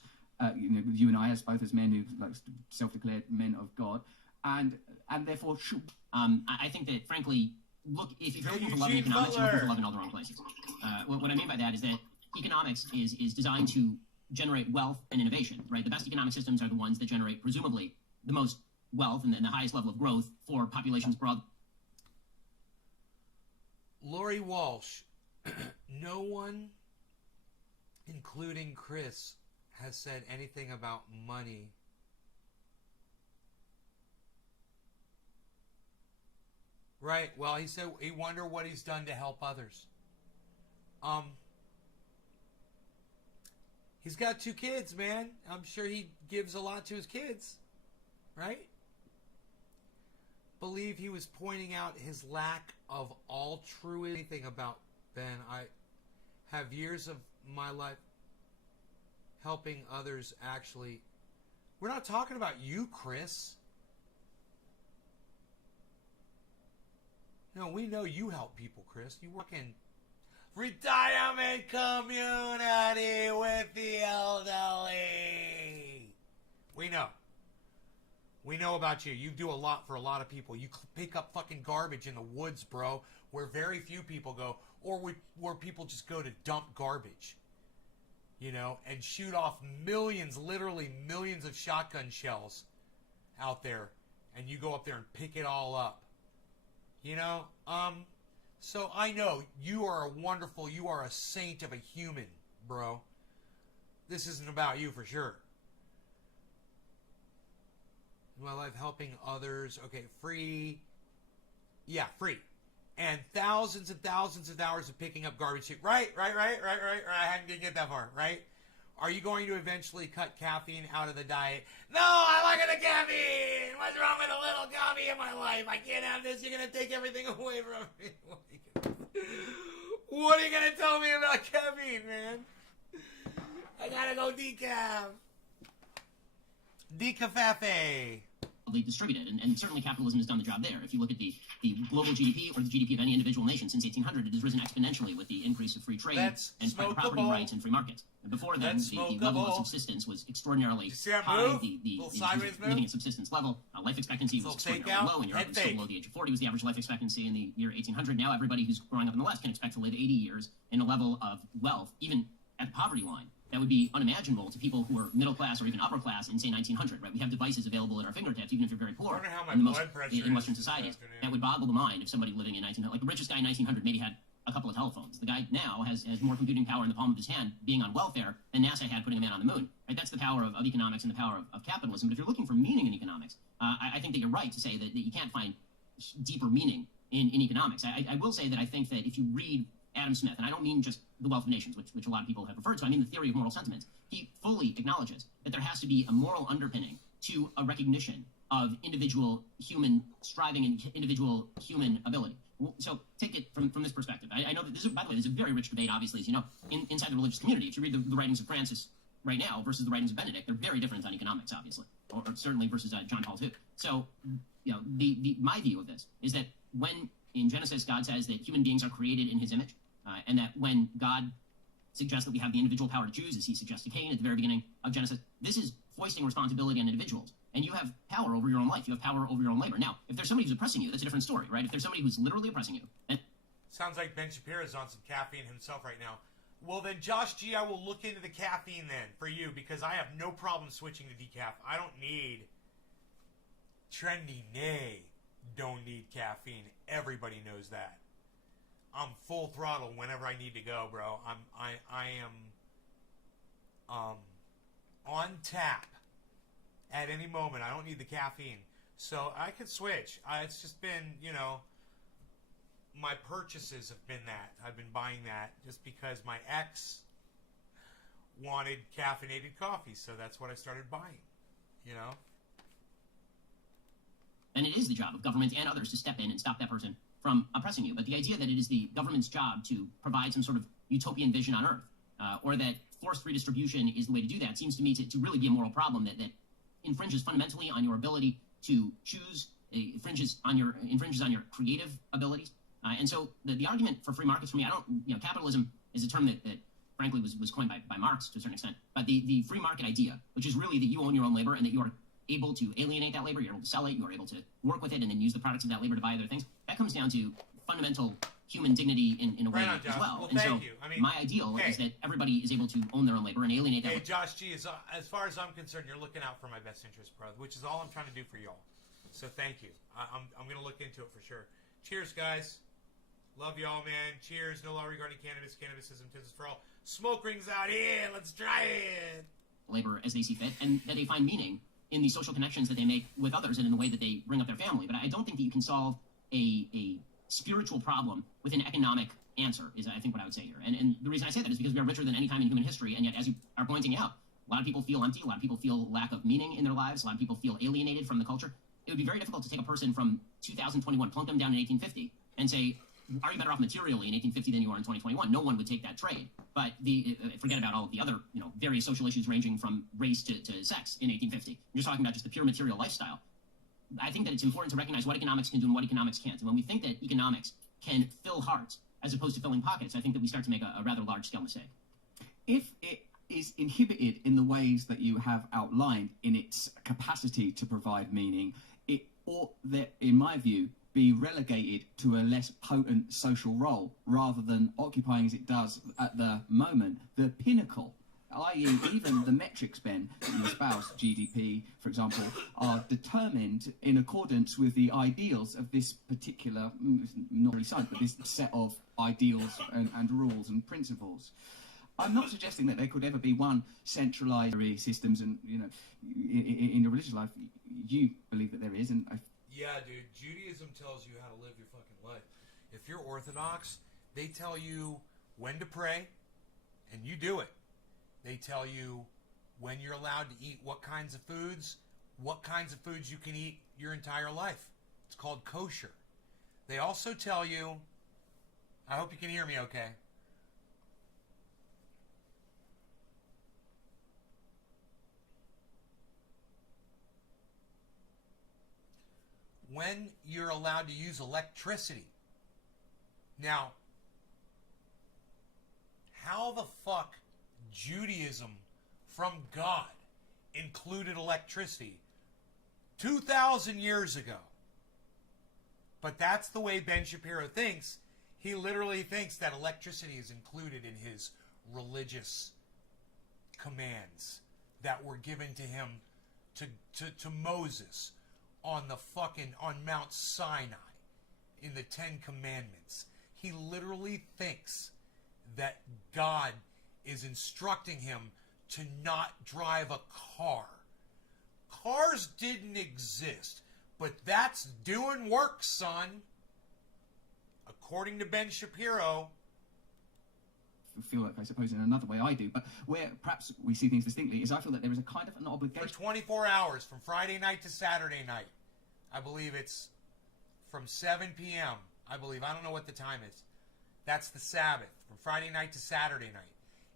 You and I, as both as men who like self-declared men of God, and therefore should. I think that, frankly, look, if you're looking for love in economics, you're looking for love in all the wrong places. What I mean by that is that economics is designed to generate wealth and innovation, right? The best economic systems are the ones that generate, presumably, the most wealth and the highest level of growth for populations broad. Lori Walsh, no one, including Chris, has said anything about money. Right. Well, he said he wonder what he's done to help others. He's got 2 kids, man. I'm sure he gives a lot to his kids, right? Believe he was pointing out his lack of altruism. Anything about Ben? I have years of my life helping others. Actually, we're not talking about you, Chris. No, we know you help people, Chris. You work in retirement community with the elderly. We know. We know about you. You do a lot for a lot of people. You pick up fucking garbage in the woods, bro, where very few people go, or where people just go to dump garbage, and shoot off millions, literally millions of shotgun shells out there, and you go up there and pick it all up. So I know you are you are a saint of a human, bro. This isn't about you for sure. In my life, helping others. Okay, free. Yeah, free. And thousands and thousands of hours of picking up garbage. Right. I didn't get that far, right? Are you going to eventually cut caffeine out of the diet? No, I like the caffeine. What's wrong with a little coffee in my life? I can't have this. You're going to take everything away from me. What are you going to tell me about caffeine, man? I got to go decaf. Decafafe. Distributed, and certainly capitalism has done the job there. If you look at the global GDP or the GDP of any individual nation since 1800, it has risen exponentially with the increase of free trade and private property rights and free markets. And before then, the level of subsistence was extraordinarily high. The living at subsistence level, life expectancy was extraordinarily low. In Europe, it was still below the age of 40 was the average life expectancy in the year 1800. Now everybody who's growing up in the West can expect to live 80 years in a level of wealth, even at the poverty line, that would be unimaginable to people who are middle class or even upper class in, say, 1900, right? We have devices available at our fingertips, even if you're very poor in Western societies. That would boggle the mind of somebody living in 1900. Like the richest guy in 1900 maybe had a couple of telephones. The guy now has more computing power in the palm of his hand, being on welfare, than NASA had putting a man on the moon. Right? That's the power of economics and the power of capitalism. But if you're looking for meaning in economics, I think that you're right to say that you can't find deeper meaning in economics. I will say that I think that if you read Adam Smith, and I don't mean just The Wealth of Nations, which a lot of people have referred to, I mean the theory of moral sentiments, he fully acknowledges that there has to be a moral underpinning to a recognition of individual human striving and individual human ability. So take it from this perspective. I know that this is, by the way, there's a very rich debate, obviously, as you know, inside the religious community. If you read the writings of Francis right now versus the writings of Benedict, they're very different on economics, obviously, or certainly versus John Paul II. So, my view of this is that when in Genesis God says that human beings are created in his image, and that when God suggests that we have the individual power to choose, as he suggests to Cain at the very beginning of Genesis, this is foisting responsibility on individuals. And you have power over your own life. You have power over your own labor. Now, if there's somebody who's oppressing you, that's a different story, right? If there's somebody who's literally oppressing you. Sounds like Ben Shapiro's on some caffeine himself right now. Well, then, Josh G, I will look into the caffeine then for you, because I have no problem switching to decaf. I don't need trendy nay. Don't need caffeine. Everybody knows that. I'm full throttle whenever I need to go, bro. I am on tap at any moment. I don't need the caffeine, so I could switch. It's just been, my purchases have been that. I've been buying that just because my ex wanted caffeinated coffee, so that's what I started buying. And it is the job of government and others to step in and stop that person from oppressing you. But the idea that it is the government's job to provide some sort of utopian vision on Earth, or that forced redistribution is the way to do that, seems to me to really be a moral problem that infringes fundamentally on your ability to choose, infringes on your creative abilities. And so the argument for free markets for me, capitalism is a term that frankly was coined by Marx to a certain extent. But the free market idea, which is really that you own your own labor and that you are able to alienate that labor, you're able to sell it, you are able to work with it and then use the products of that labor to buy other things, that comes down to fundamental human dignity in a way Right on, as Josh. well. Well, And thank so you. I mean, my ideal is that everybody is able to own their own labor and alienate that Hey, labor. Josh G, as far as I'm concerned, you're looking out for my best interest, brother, which is all I'm trying to do for y'all. So thank you. I'm going to look into it for sure. Cheers, guys. Love y'all, man. Cheers. No law regarding cannabis. Cannabisism is for all. Smoke rings out here. Let's try it. Labor as they see fit, and that they find meaning in the social connections that they make with others and in the way that they bring up their family. But I don't think that you can solve a spiritual problem with an economic answer, is I think what I would say here. And the reason I say that is because we are richer than any time in human history, and yet, as you are pointing out, a lot of people feel empty, a lot of people feel lack of meaning in their lives, a lot of people feel alienated from the culture. It would be very difficult to take a person from 2021, plunk them down in 1850, and say, are you better off materially in 1850 than you are in 2021? No one would take that trade. But forget about all of the other, various social issues ranging from race to sex in 1850. You're talking about just the pure material lifestyle. I think that it's important to recognize what economics can do and what economics can't. And when we think that economics can fill hearts as opposed to filling pockets, I think that we start to make a rather large-scale mistake. If it is inhibited in the ways that you have outlined in its capacity to provide meaning, it ought, that, in my view, be relegated to a less potent social role rather than occupying, as it does at the moment, the pinnacle, i.e. even the metrics, Ben, that you espouse, GDP, for example, are determined in accordance with the ideals of this particular, not really science, but this set of ideals and rules and principles. I'm not suggesting that there could ever be one centralized systems and, in your religious life, you believe that there is, and Yeah, dude. Judaism tells you how to live your fucking life. If you're Orthodox, they tell you when to pray, and you do it. They tell you when you're allowed to eat what kinds of foods you can eat your entire life. It's called kosher. They also tell you, I hope you can hear me okay. When you're allowed to use electricity. Now, how the fuck Judaism from God included electricity 2,000 years ago? But that's the way Ben Shapiro thinks. He literally thinks that electricity is included in his religious commands that were given to him to Moses on Mount Sinai in the Ten Commandments. He literally thinks that God is instructing him to not drive a car. Cars didn't exist, but that's doing work, son. According to Ben Shapiro. feel like, I suppose, in another way I do, but where perhaps we see things distinctly is I feel that there is a kind of an obligation. For 24 hours, from Friday night to Saturday night. I believe it's from 7 p.m. I don't know what the time is. That's the Sabbath, from Friday night to Saturday night.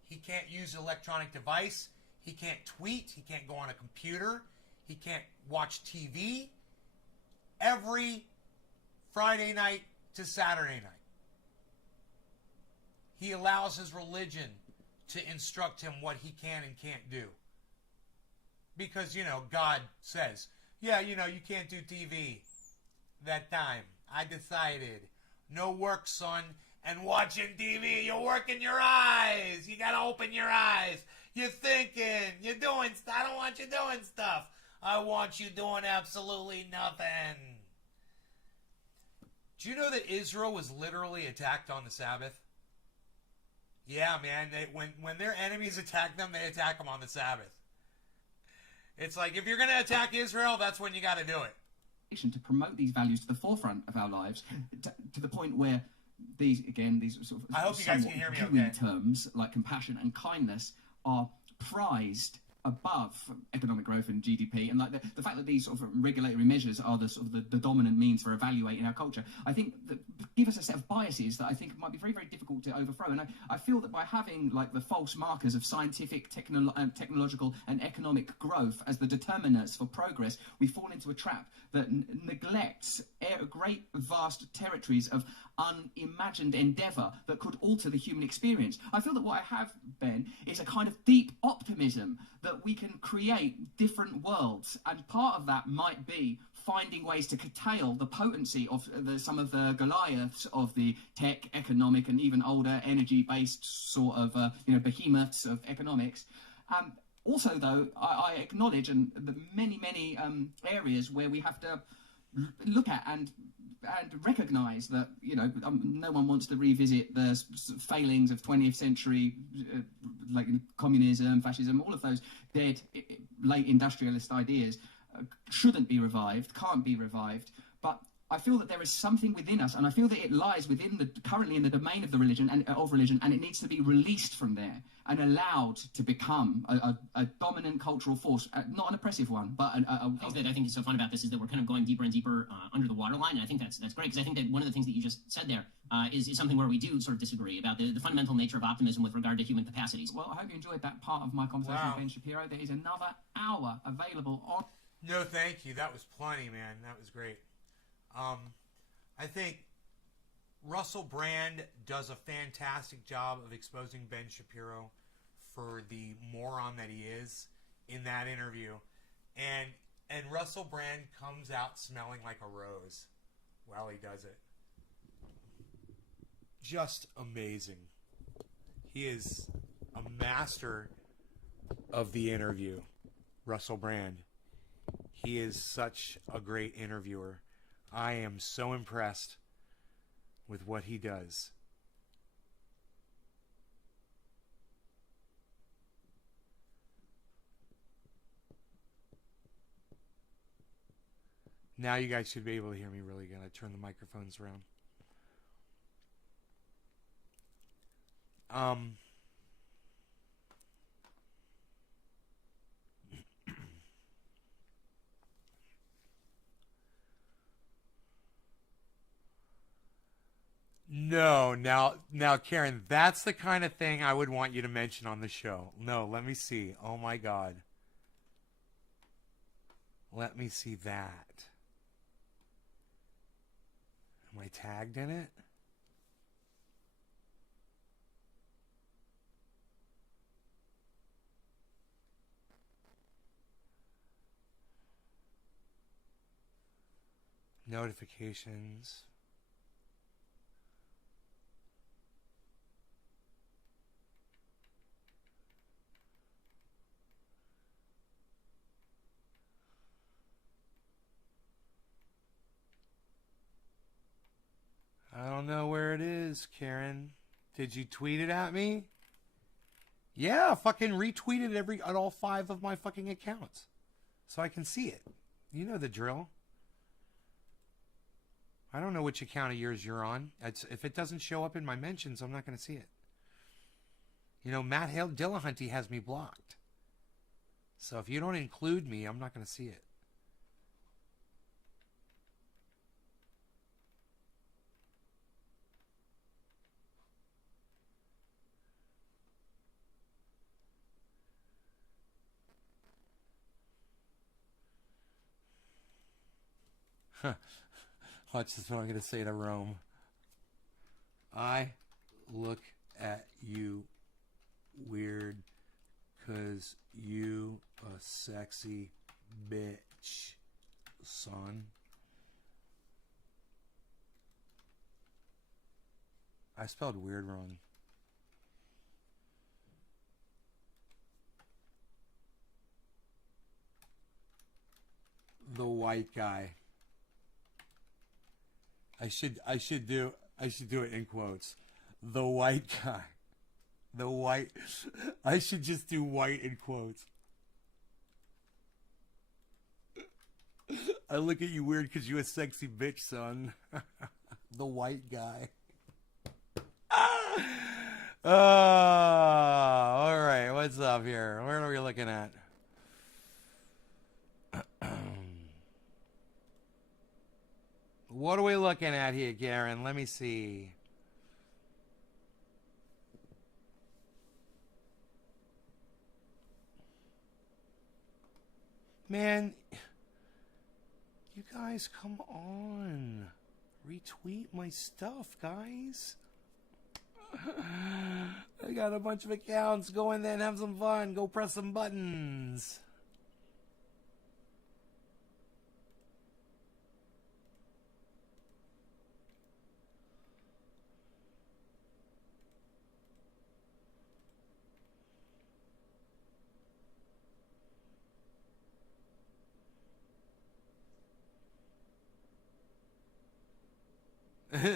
He can't use an electronic device. He can't tweet. He can't go on a computer. He can't watch TV. Every Friday night to Saturday night, he allows his religion to instruct him what he can and can't do. Because, God says, you can't do TV that time. I decided. No work, son. And watching TV, you're working your eyes. You gotta open your eyes. You're thinking. You're doing stuff. I don't want you doing stuff. I want you doing absolutely nothing. Do you know that Israel was literally attacked on the Sabbath? Yeah, man. When their enemies attack them, they attack them on the Sabbath. It's like, if you're going to attack Israel, that's when you got to do it. To promote these values to the forefront of our lives, to the point where these sort of I hope you guys can hear me okay. terms like compassion and kindness are prized above economic growth and GDP, and like the fact that these sort of regulatory measures are the sort of the dominant means for evaluating our culture, I think that give us a set of biases that I think might be very, very difficult to overthrow. And I feel that by having like the false markers of scientific, technological and economic growth as the determinants for progress, we fall into a trap that neglects great vast territories of unimagined endeavour that could alter the human experience. I feel that what I have, Ben, is a kind of deep optimism that we can create different worlds, and part of that might be finding ways to curtail the potency of some of the Goliaths of the tech, economic, and even older energy-based sort of behemoths of economics. Also, though, I acknowledge the many areas where we have to look at and recognise that no one wants to revisit the failings of 20th century like communism, fascism, all of those dead late industrialist ideas shouldn't be revived, can't be revived. But I feel that there is something within us, and I feel that it lies currently in the domain of the religion and it needs to be released from there and allowed to become a dominant cultural force, not an oppressive one, but things that I think is so fun about this is that we're kind of going deeper and deeper under the waterline, and I think that's great, because I think that one of the things that you just said there is something where we do sort of disagree about the fundamental nature of optimism with regard to human capacities. Well, I hope you enjoyed that part of my conversation with Ben Shapiro. There is another hour available on... No, thank you. That was plenty, man. That was great. I think Russell Brand does a fantastic job of exposing Ben Shapiro for the moron that he is in that interview. And Russell Brand comes out smelling like a rose while he does it. Just amazing. He is a master of the interview, Russell Brand. He is such a great interviewer. I am so impressed with what he does. Now you guys should be able to hear me really good. I turn the microphones around. No, now, Karen, that's the kind of thing I would want you to mention on the show. No, let me see. Oh my God. Let me see that. Am I tagged in it? Notifications. I don't know where it is, Karen. Did you tweet it at me? Yeah, fucking retweet it at all 5 of my fucking accounts so I can see it. You know the drill. I don't know which account of yours you're on. If it doesn't show up in my mentions, I'm not going to see it. You know, Matt Dillahunty has me blocked. So if you don't include me, I'm not going to see it. Watch this, what I'm going to say to Rome. I look at you weird because you a sexy bitch, son. I spelled weird wrong. The white guy. I should do it in quotes. The white guy. The white. I should just do white in quotes. I look at you weird because you a sexy bitch, son. The white guy. All right. What's up here? Where are we looking at? What are we looking at here, Garen? Let me see. Man, you guys, come on. Retweet my stuff, guys. I got a bunch of accounts. Go in there and have some fun. Go press some buttons.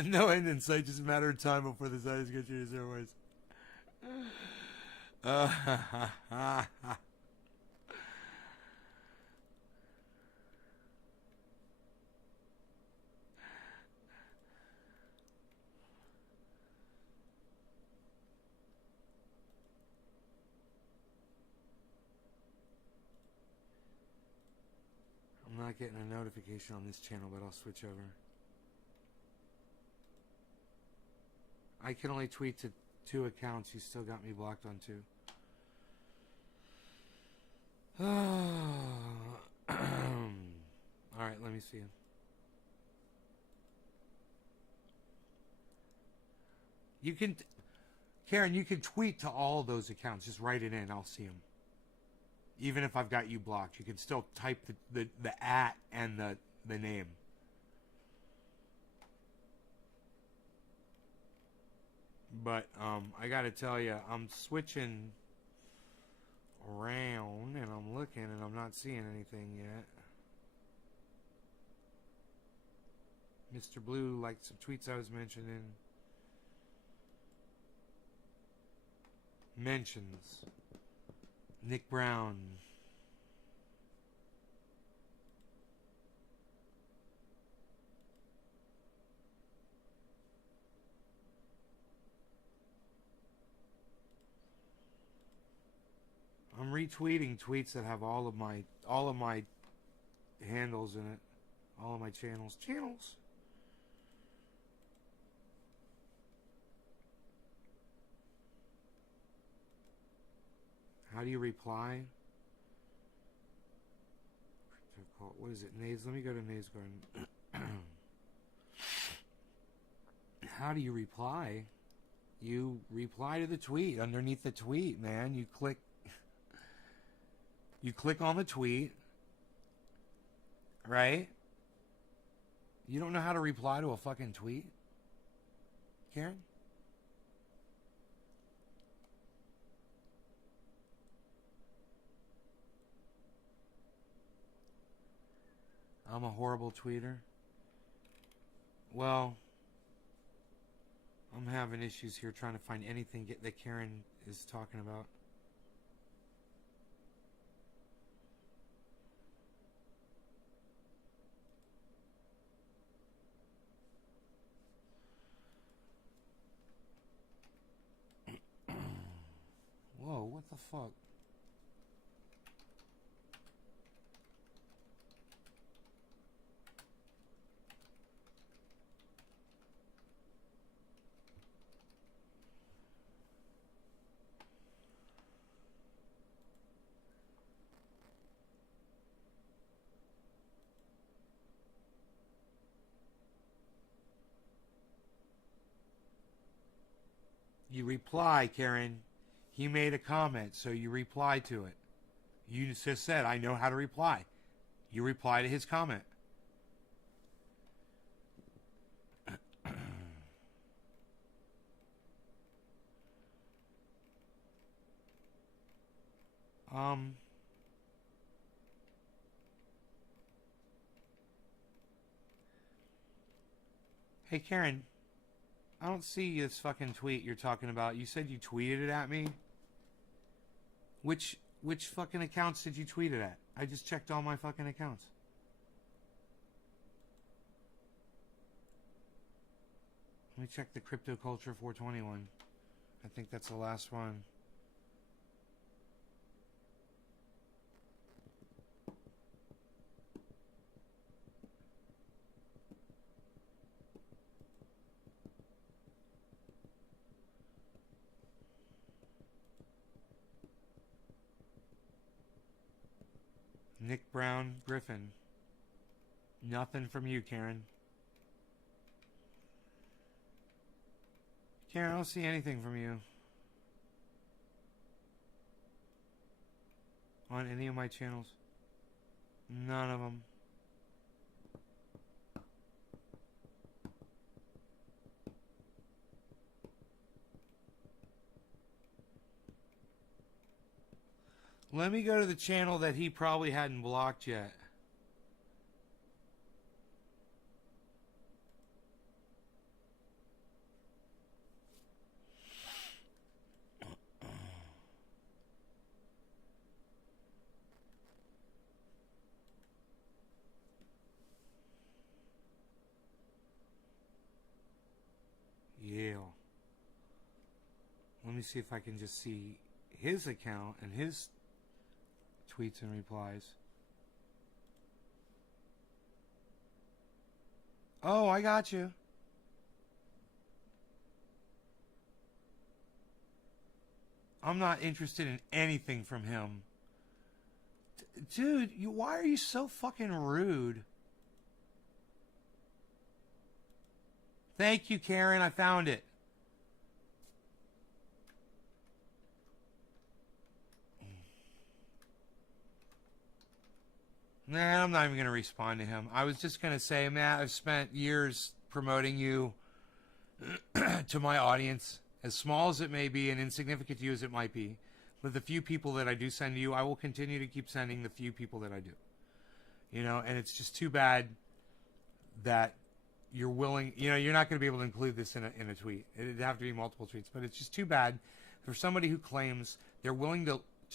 No end in sight, just a matter of time before the site is going to change their ways. I'm not getting a notification on this channel, but I'll switch over. I can only tweet to 2 accounts. You still got me blocked on 2. Alright, let me see him. You can... Karen, you can tweet to all those accounts. Just write it in. I'll see them. Even if I've got you blocked. You can still type the at and the name. But I gotta tell you, I'm switching around and I'm looking and I'm not seeing anything yet. Mr. Blue liked some tweets I was mentioning. Mentions. Nick Brown. I'm retweeting tweets that have all of my handles in it. All of my channels. How do you reply? What is it? Nays? Let me go to Nays Garden. How do you reply? You reply to the tweet. Underneath the tweet, man. You click on the tweet, right? You don't know how to reply to a fucking tweet, Karen? I'm a horrible tweeter. Well, I'm having issues here trying to find anything that Karen is talking about. Whoa, what the fuck? You reply, Karen. He made a comment, so you reply to it. You just said, I know how to reply. You reply to his comment. Hey, Karen, I don't see this fucking tweet you're talking about. You said you tweeted it at me. Which fucking accounts did you tweet it at? I just checked all my fucking accounts. Let me check the Crypto Culture 421. I think that's the last one. Nick Brown Griffin. Nothing from you, Karen. Karen, I don't see anything from you on any of my channels. None of them. Let me go to the channel that he probably hadn't blocked yet. Yale. Let me see if I can just see his account and his tweets and replies. Oh, I got you. I'm not interested in anything from him. Dude, why are you so fucking rude? Thank you, Karen. I found it. Nah, I'm not even going to respond to him. I was just going to say, Matt, I've spent years promoting you to my audience, as small as it may be and insignificant to you as it might be. With the few people that I do send to you, I will continue to keep sending the few people that I do. You know, and it's just too bad that you're willing, you know, you're not going to be able to include this in a tweet. It'd have to be multiple tweets, but it's just too bad for somebody who claims they're willing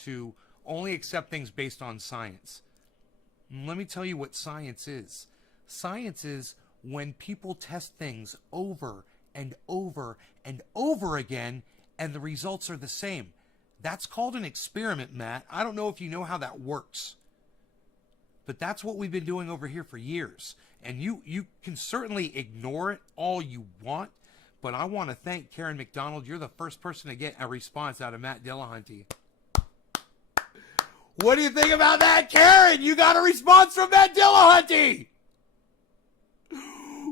to only accept things based on science. Let me tell you what science is. Science is when people test things over and over and over again, and the results are the same. That's called an experiment, Matt. I don't know if you know how that works. But that's what we've been doing over here for years. And you can certainly ignore it all you want, but I want to thank Karen McDonald. You're the first person to get a response out of Matt Dillahunty. What do you think about that, Karen? You got a response from Matt Dillahunty.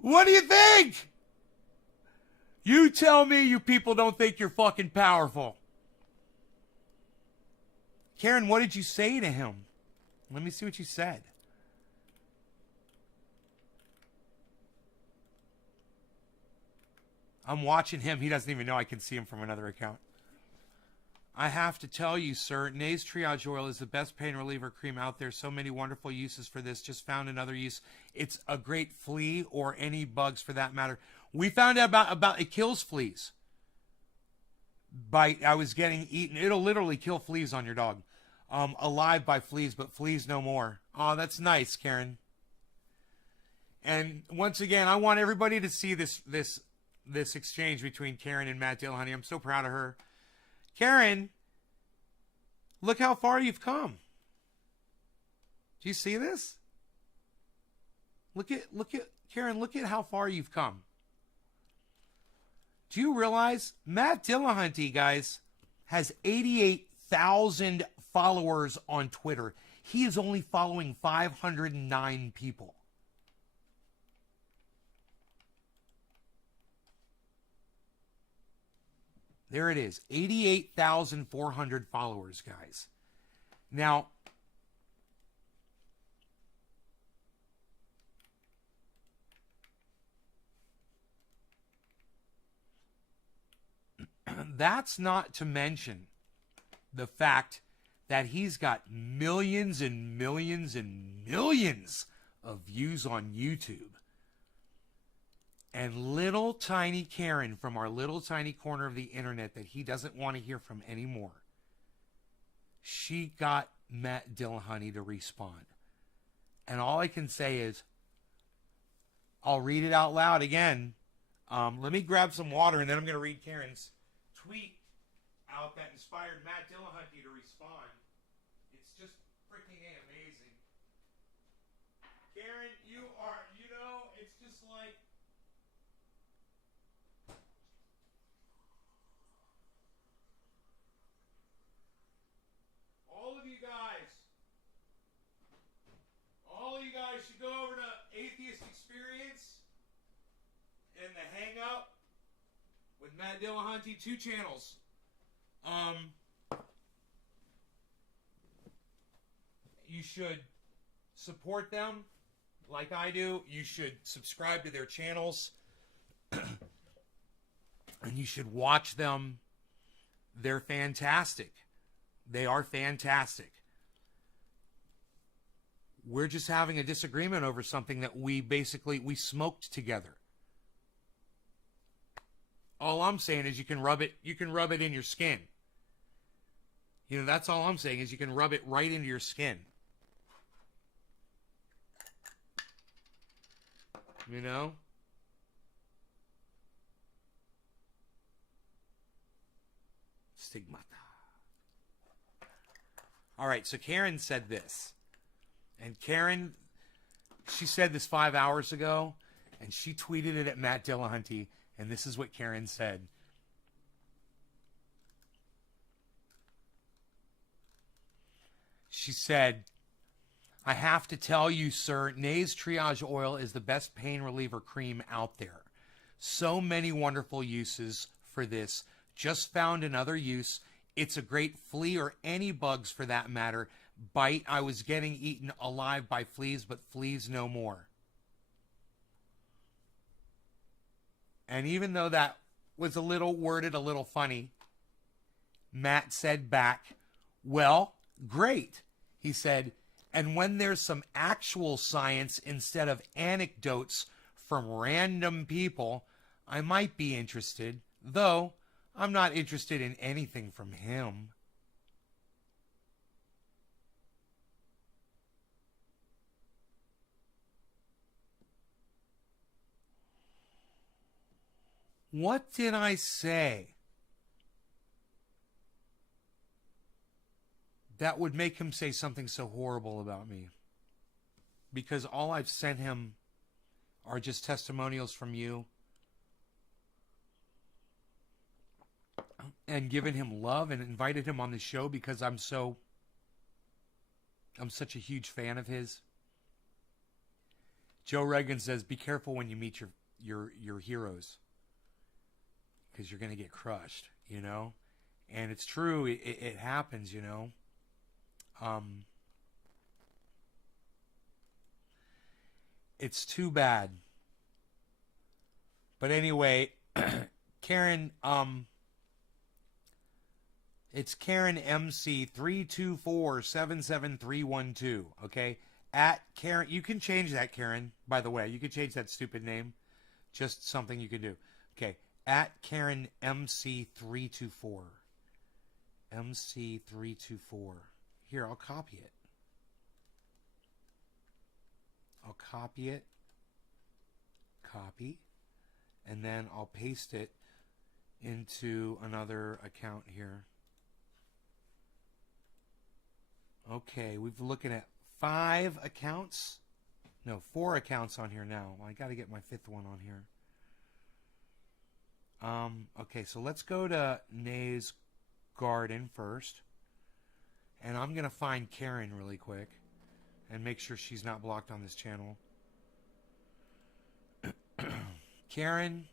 What do you think? You tell me you people don't think you're fucking powerful. Karen, what did you say to him? Let me see what you said. I'm watching him. He doesn't even know I can see him from another account. I have to tell you, sir, Nays Triage Oil is the best pain reliever cream out there. So many wonderful uses for this. Just found another use. It's a great flea or any bugs for that matter. We found out about it kills fleas. I was getting eaten. It'll literally kill fleas on your dog. Alive by fleas, but fleas no more. Oh, that's nice, Karen. And once again, I want everybody to see this exchange between Karen and Matt Dillahunty. I'm so proud of her. Karen, look how far you've come. Do you see this? Look at Karen, look at how far you've come. Do you realize Matt Dillahunty, guys, has 88,000 followers on Twitter. He is only following 509 people. There it is. 88,400 followers, guys. Now, that's not to mention the fact that he's got millions and millions and millions of views on YouTube. And little tiny Karen from our little tiny corner of the internet that he doesn't want to hear from anymore, she got Matt Dillahunty to respond. And all I can say is, I'll read it out loud again. Let me grab some water, and then I'm going to read Karen's tweet out that inspired Matt Dillahunty to respond. It's just freaking amazing. Karen, it's just like... All of you guys should go over to Atheist Experience and the Hangout with Matt Dillahunty, 2 channels. You should support them like I do. You should subscribe to their channels. And you should watch them. They're fantastic. They are fantastic. We're just having a disagreement over something that we smoked together. All I'm saying is you can rub it in your skin. That's all I'm saying is you can rub it right into your skin. Stigmata. All right, so Karen said this. And Karen, she said this 5 hours ago, and she tweeted it at Matt Dillahunty, and this is what Karen said. She said, I have to tell you, sir, Nay's Triage Oil is the best pain reliever cream out there. So many wonderful uses for this. Just found another use. It's a great flea or any bugs for that matter. Bite. I was getting eaten alive by fleas, but fleas no more. And even though that was a little worded, a little funny, Matt said back, well, great. He said, and when there's some actual science instead of anecdotes from random people, I might be interested, though I'm not interested in anything from him. What did I say that would make him say something so horrible about me? Because all I've sent him are just testimonials from you and given him love and invited him on the show because I'm such a huge fan of his. Joe Reagan says, be careful when you meet your heroes, because you're going to get crushed, And it's true. It happens, It's too bad. But anyway, Karen, it's Karen MC 324-77312. Okay, at Karen. You can change that, Karen. By the way, you can change that stupid name. Just something you can do. Okay, at Karen MC 324. MC 324. Here, I'll copy it. I'll copy it. Copy. And then I'll paste it into another account here. Okay, we've looking at 5 accounts. No, 4 accounts on here now. Well, I got to get my 5th one on here. Okay, so let's go to Nay's Garden first. And I'm going to find Karen really quick and make sure she's not blocked on this channel. Karen,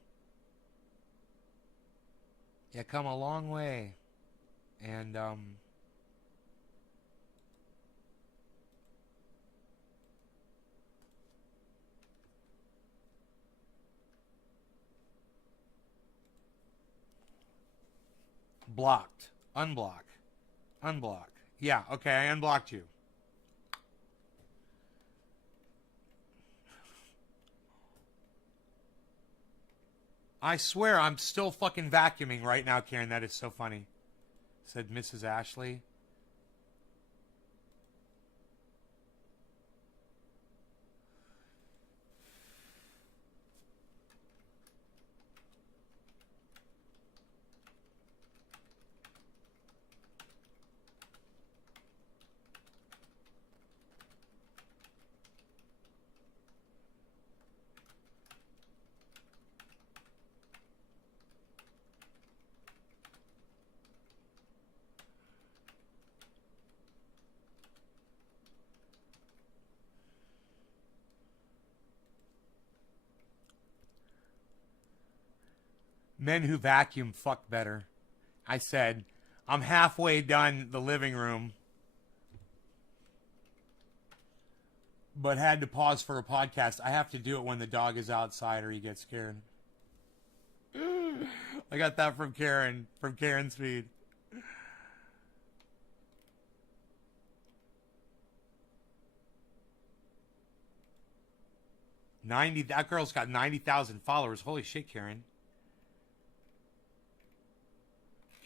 you come a long way. And, blocked. Unblock. Unblock. Yeah, okay, I unblocked you. I swear I'm still fucking vacuuming right now, Karen. That is so funny. Said Mrs. Ashley. Men who vacuum fuck better. I said, I'm halfway done the living room, but had to pause for a podcast. I have to do it when the dog is outside or he gets scared. I got that from Karen's feed. 90. That girl's got 90,000 followers. Holy shit, Karen.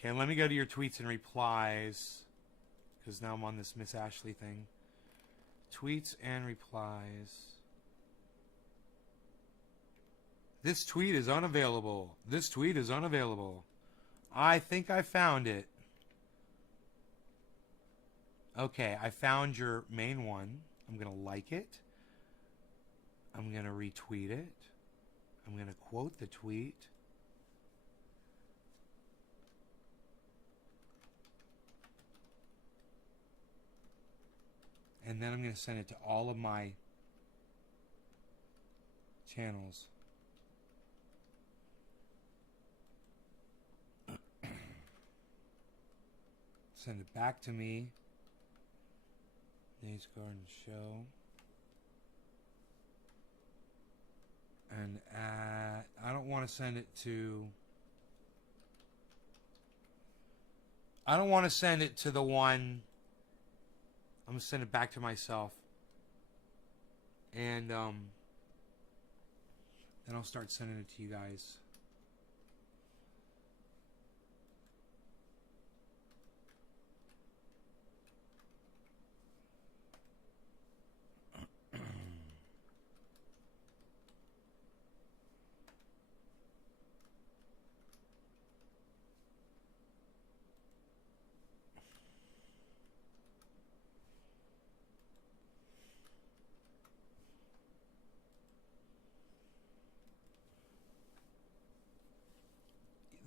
Okay, let me go to your tweets and replies, because now I'm on this Miss Ashley thing. Tweets and replies. This tweet is unavailable. This tweet is unavailable. I think I found it. Okay, I found your main one. I'm going to like it. I'm going to retweet it. I'm going to quote the tweet. And then I'm going to send it to all of my channels. Send it back to me. Nate's Garden Show. And I don't want to send it to... I don't want to send it to the one... I'm going to send it back to myself. And then I'll start sending it to you guys.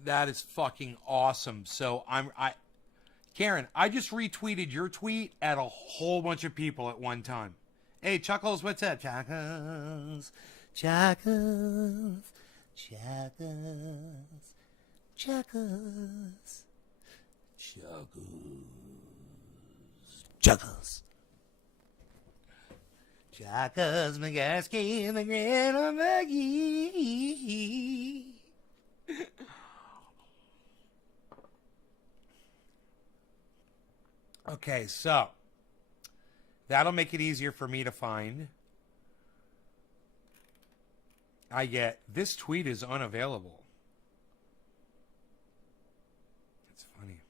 That is fucking awesome. So Karen, I just retweeted your tweet at a whole bunch of people at one time. Hey, Chuckles, what's up? Chuckles, Chuckles, Chuckles, Chuckles, Chuckles, Chuckles. Chuckles McGasky and the Grandma Maggie. Okay, so that'll make it easier for me to find. I get, this tweet is unavailable. That's funny.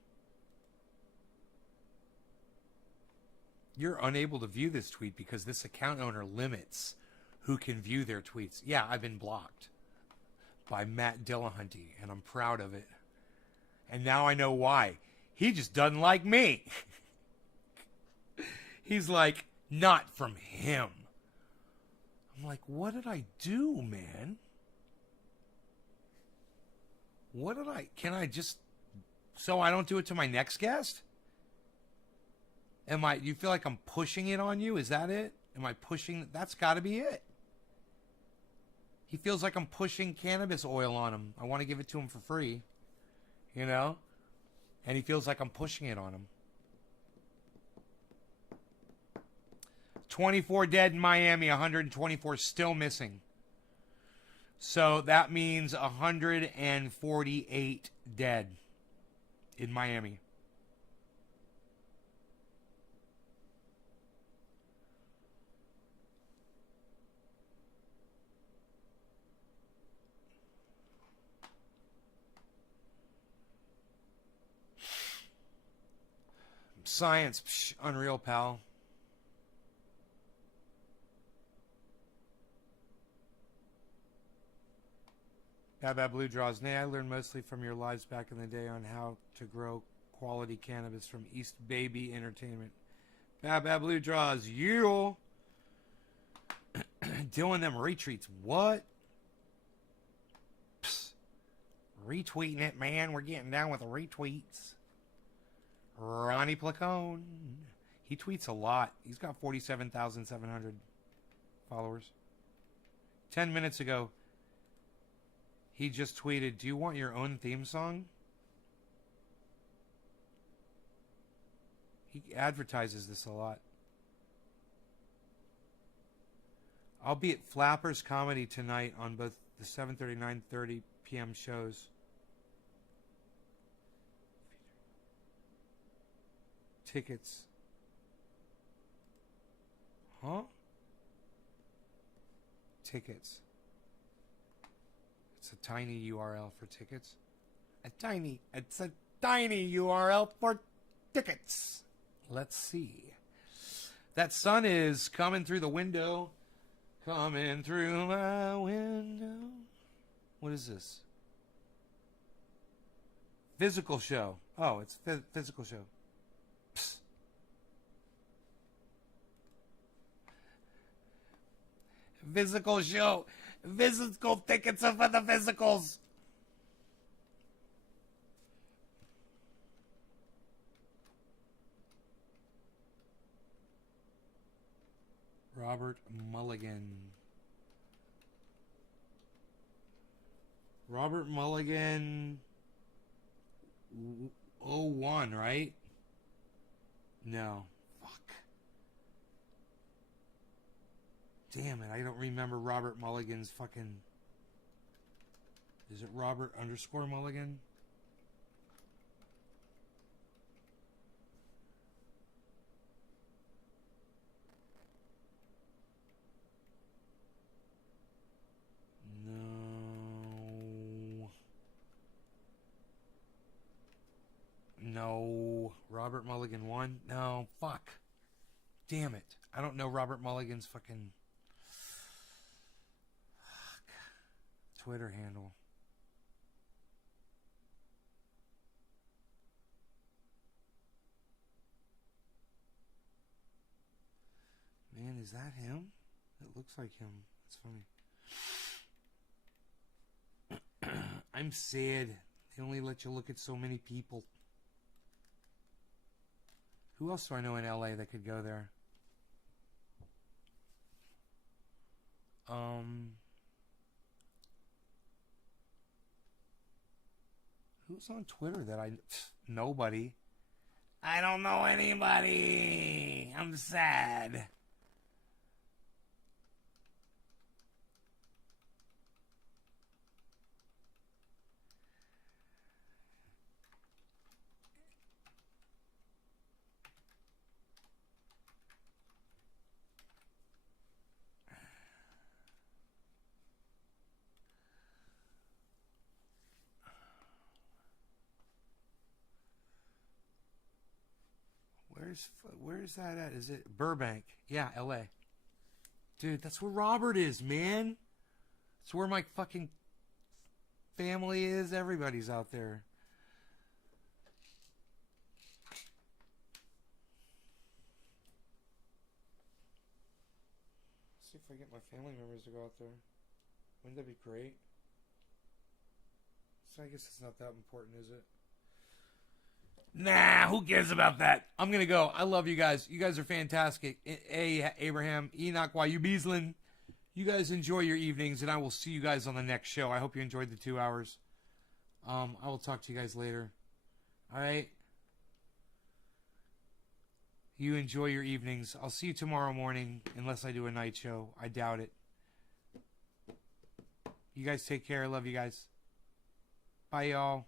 You're unable to view this tweet because this account owner limits who can view their tweets. Yeah, I've been blocked by Matt Dillahunty, and I'm proud of it. And now I know why. He just doesn't like me. He's like, not from him. I'm like, what did I do, man? What did I... Can I just... So I don't do it to my next guest? You feel like I'm pushing it on you? Is that it? Am I pushing... That's got to be it. He feels like I'm pushing cannabis oil on him. I want to give it to him for free. You know? And he feels like I'm pushing it on him. 24 dead in Miami, 124 still missing. So that means 148 dead in Miami. Science, psh, unreal, pal. Bad Blue draws. Nay, I learned mostly from your lives back in the day on how to grow quality cannabis from East Baby Entertainment. Bad Blue draws. You doing them retweets. What? Psst. Retweeting it, man. We're getting down with the retweets. Ronnie Placone. He tweets a lot. He's got 47,700 followers. 10 minutes ago, he just tweeted, "Do you want your own theme song?" He advertises this a lot. I'll be at Flappers Comedy tonight on both the 7:30 9:30 p.m. shows. Tickets. Huh? Tickets. It's a tiny URL for tickets. It's a tiny URL for tickets. Let's see. That sun is coming through the window. Coming through my window. What is this? Physical show. Oh, it's physical show. Psst. Physical show. Physical tickets are for the physicals. Robert Mulligan. Robert Mulligan 01, right? No. Fuck. Damn it, I don't remember Robert Mulligan's fucking... Is it Robert _ Mulligan? No. Robert Mulligan 1? No. Fuck. Damn it. I don't know Robert Mulligan's fucking... Fuck. Twitter handle. Man, is that him? It looks like him. That's funny. I'm sad. They only let you look at so many people. Who else do I know in LA that could go there? Who's on Twitter that I... Nobody. I don't know anybody. I'm sad. Where's that at? Is it Burbank? Yeah, LA. Dude, that's where Robert is, man. It's where my fucking family is. Everybody's out there. Let's see if I get my family members to go out there. Wouldn't that be great? So I guess it's not that important, is it? Nah, who cares about that? I'm going to go. I love you guys. You guys are fantastic. A. Abraham, Enoch, Y.U. Beaslin. You guys enjoy your evenings, and I will see you guys on the next show. I hope you enjoyed the 2 hours. I will talk to you guys later. All right? You enjoy your evenings. I'll see you tomorrow morning, unless I do a night show. I doubt it. You guys take care. I love you guys. Bye, y'all.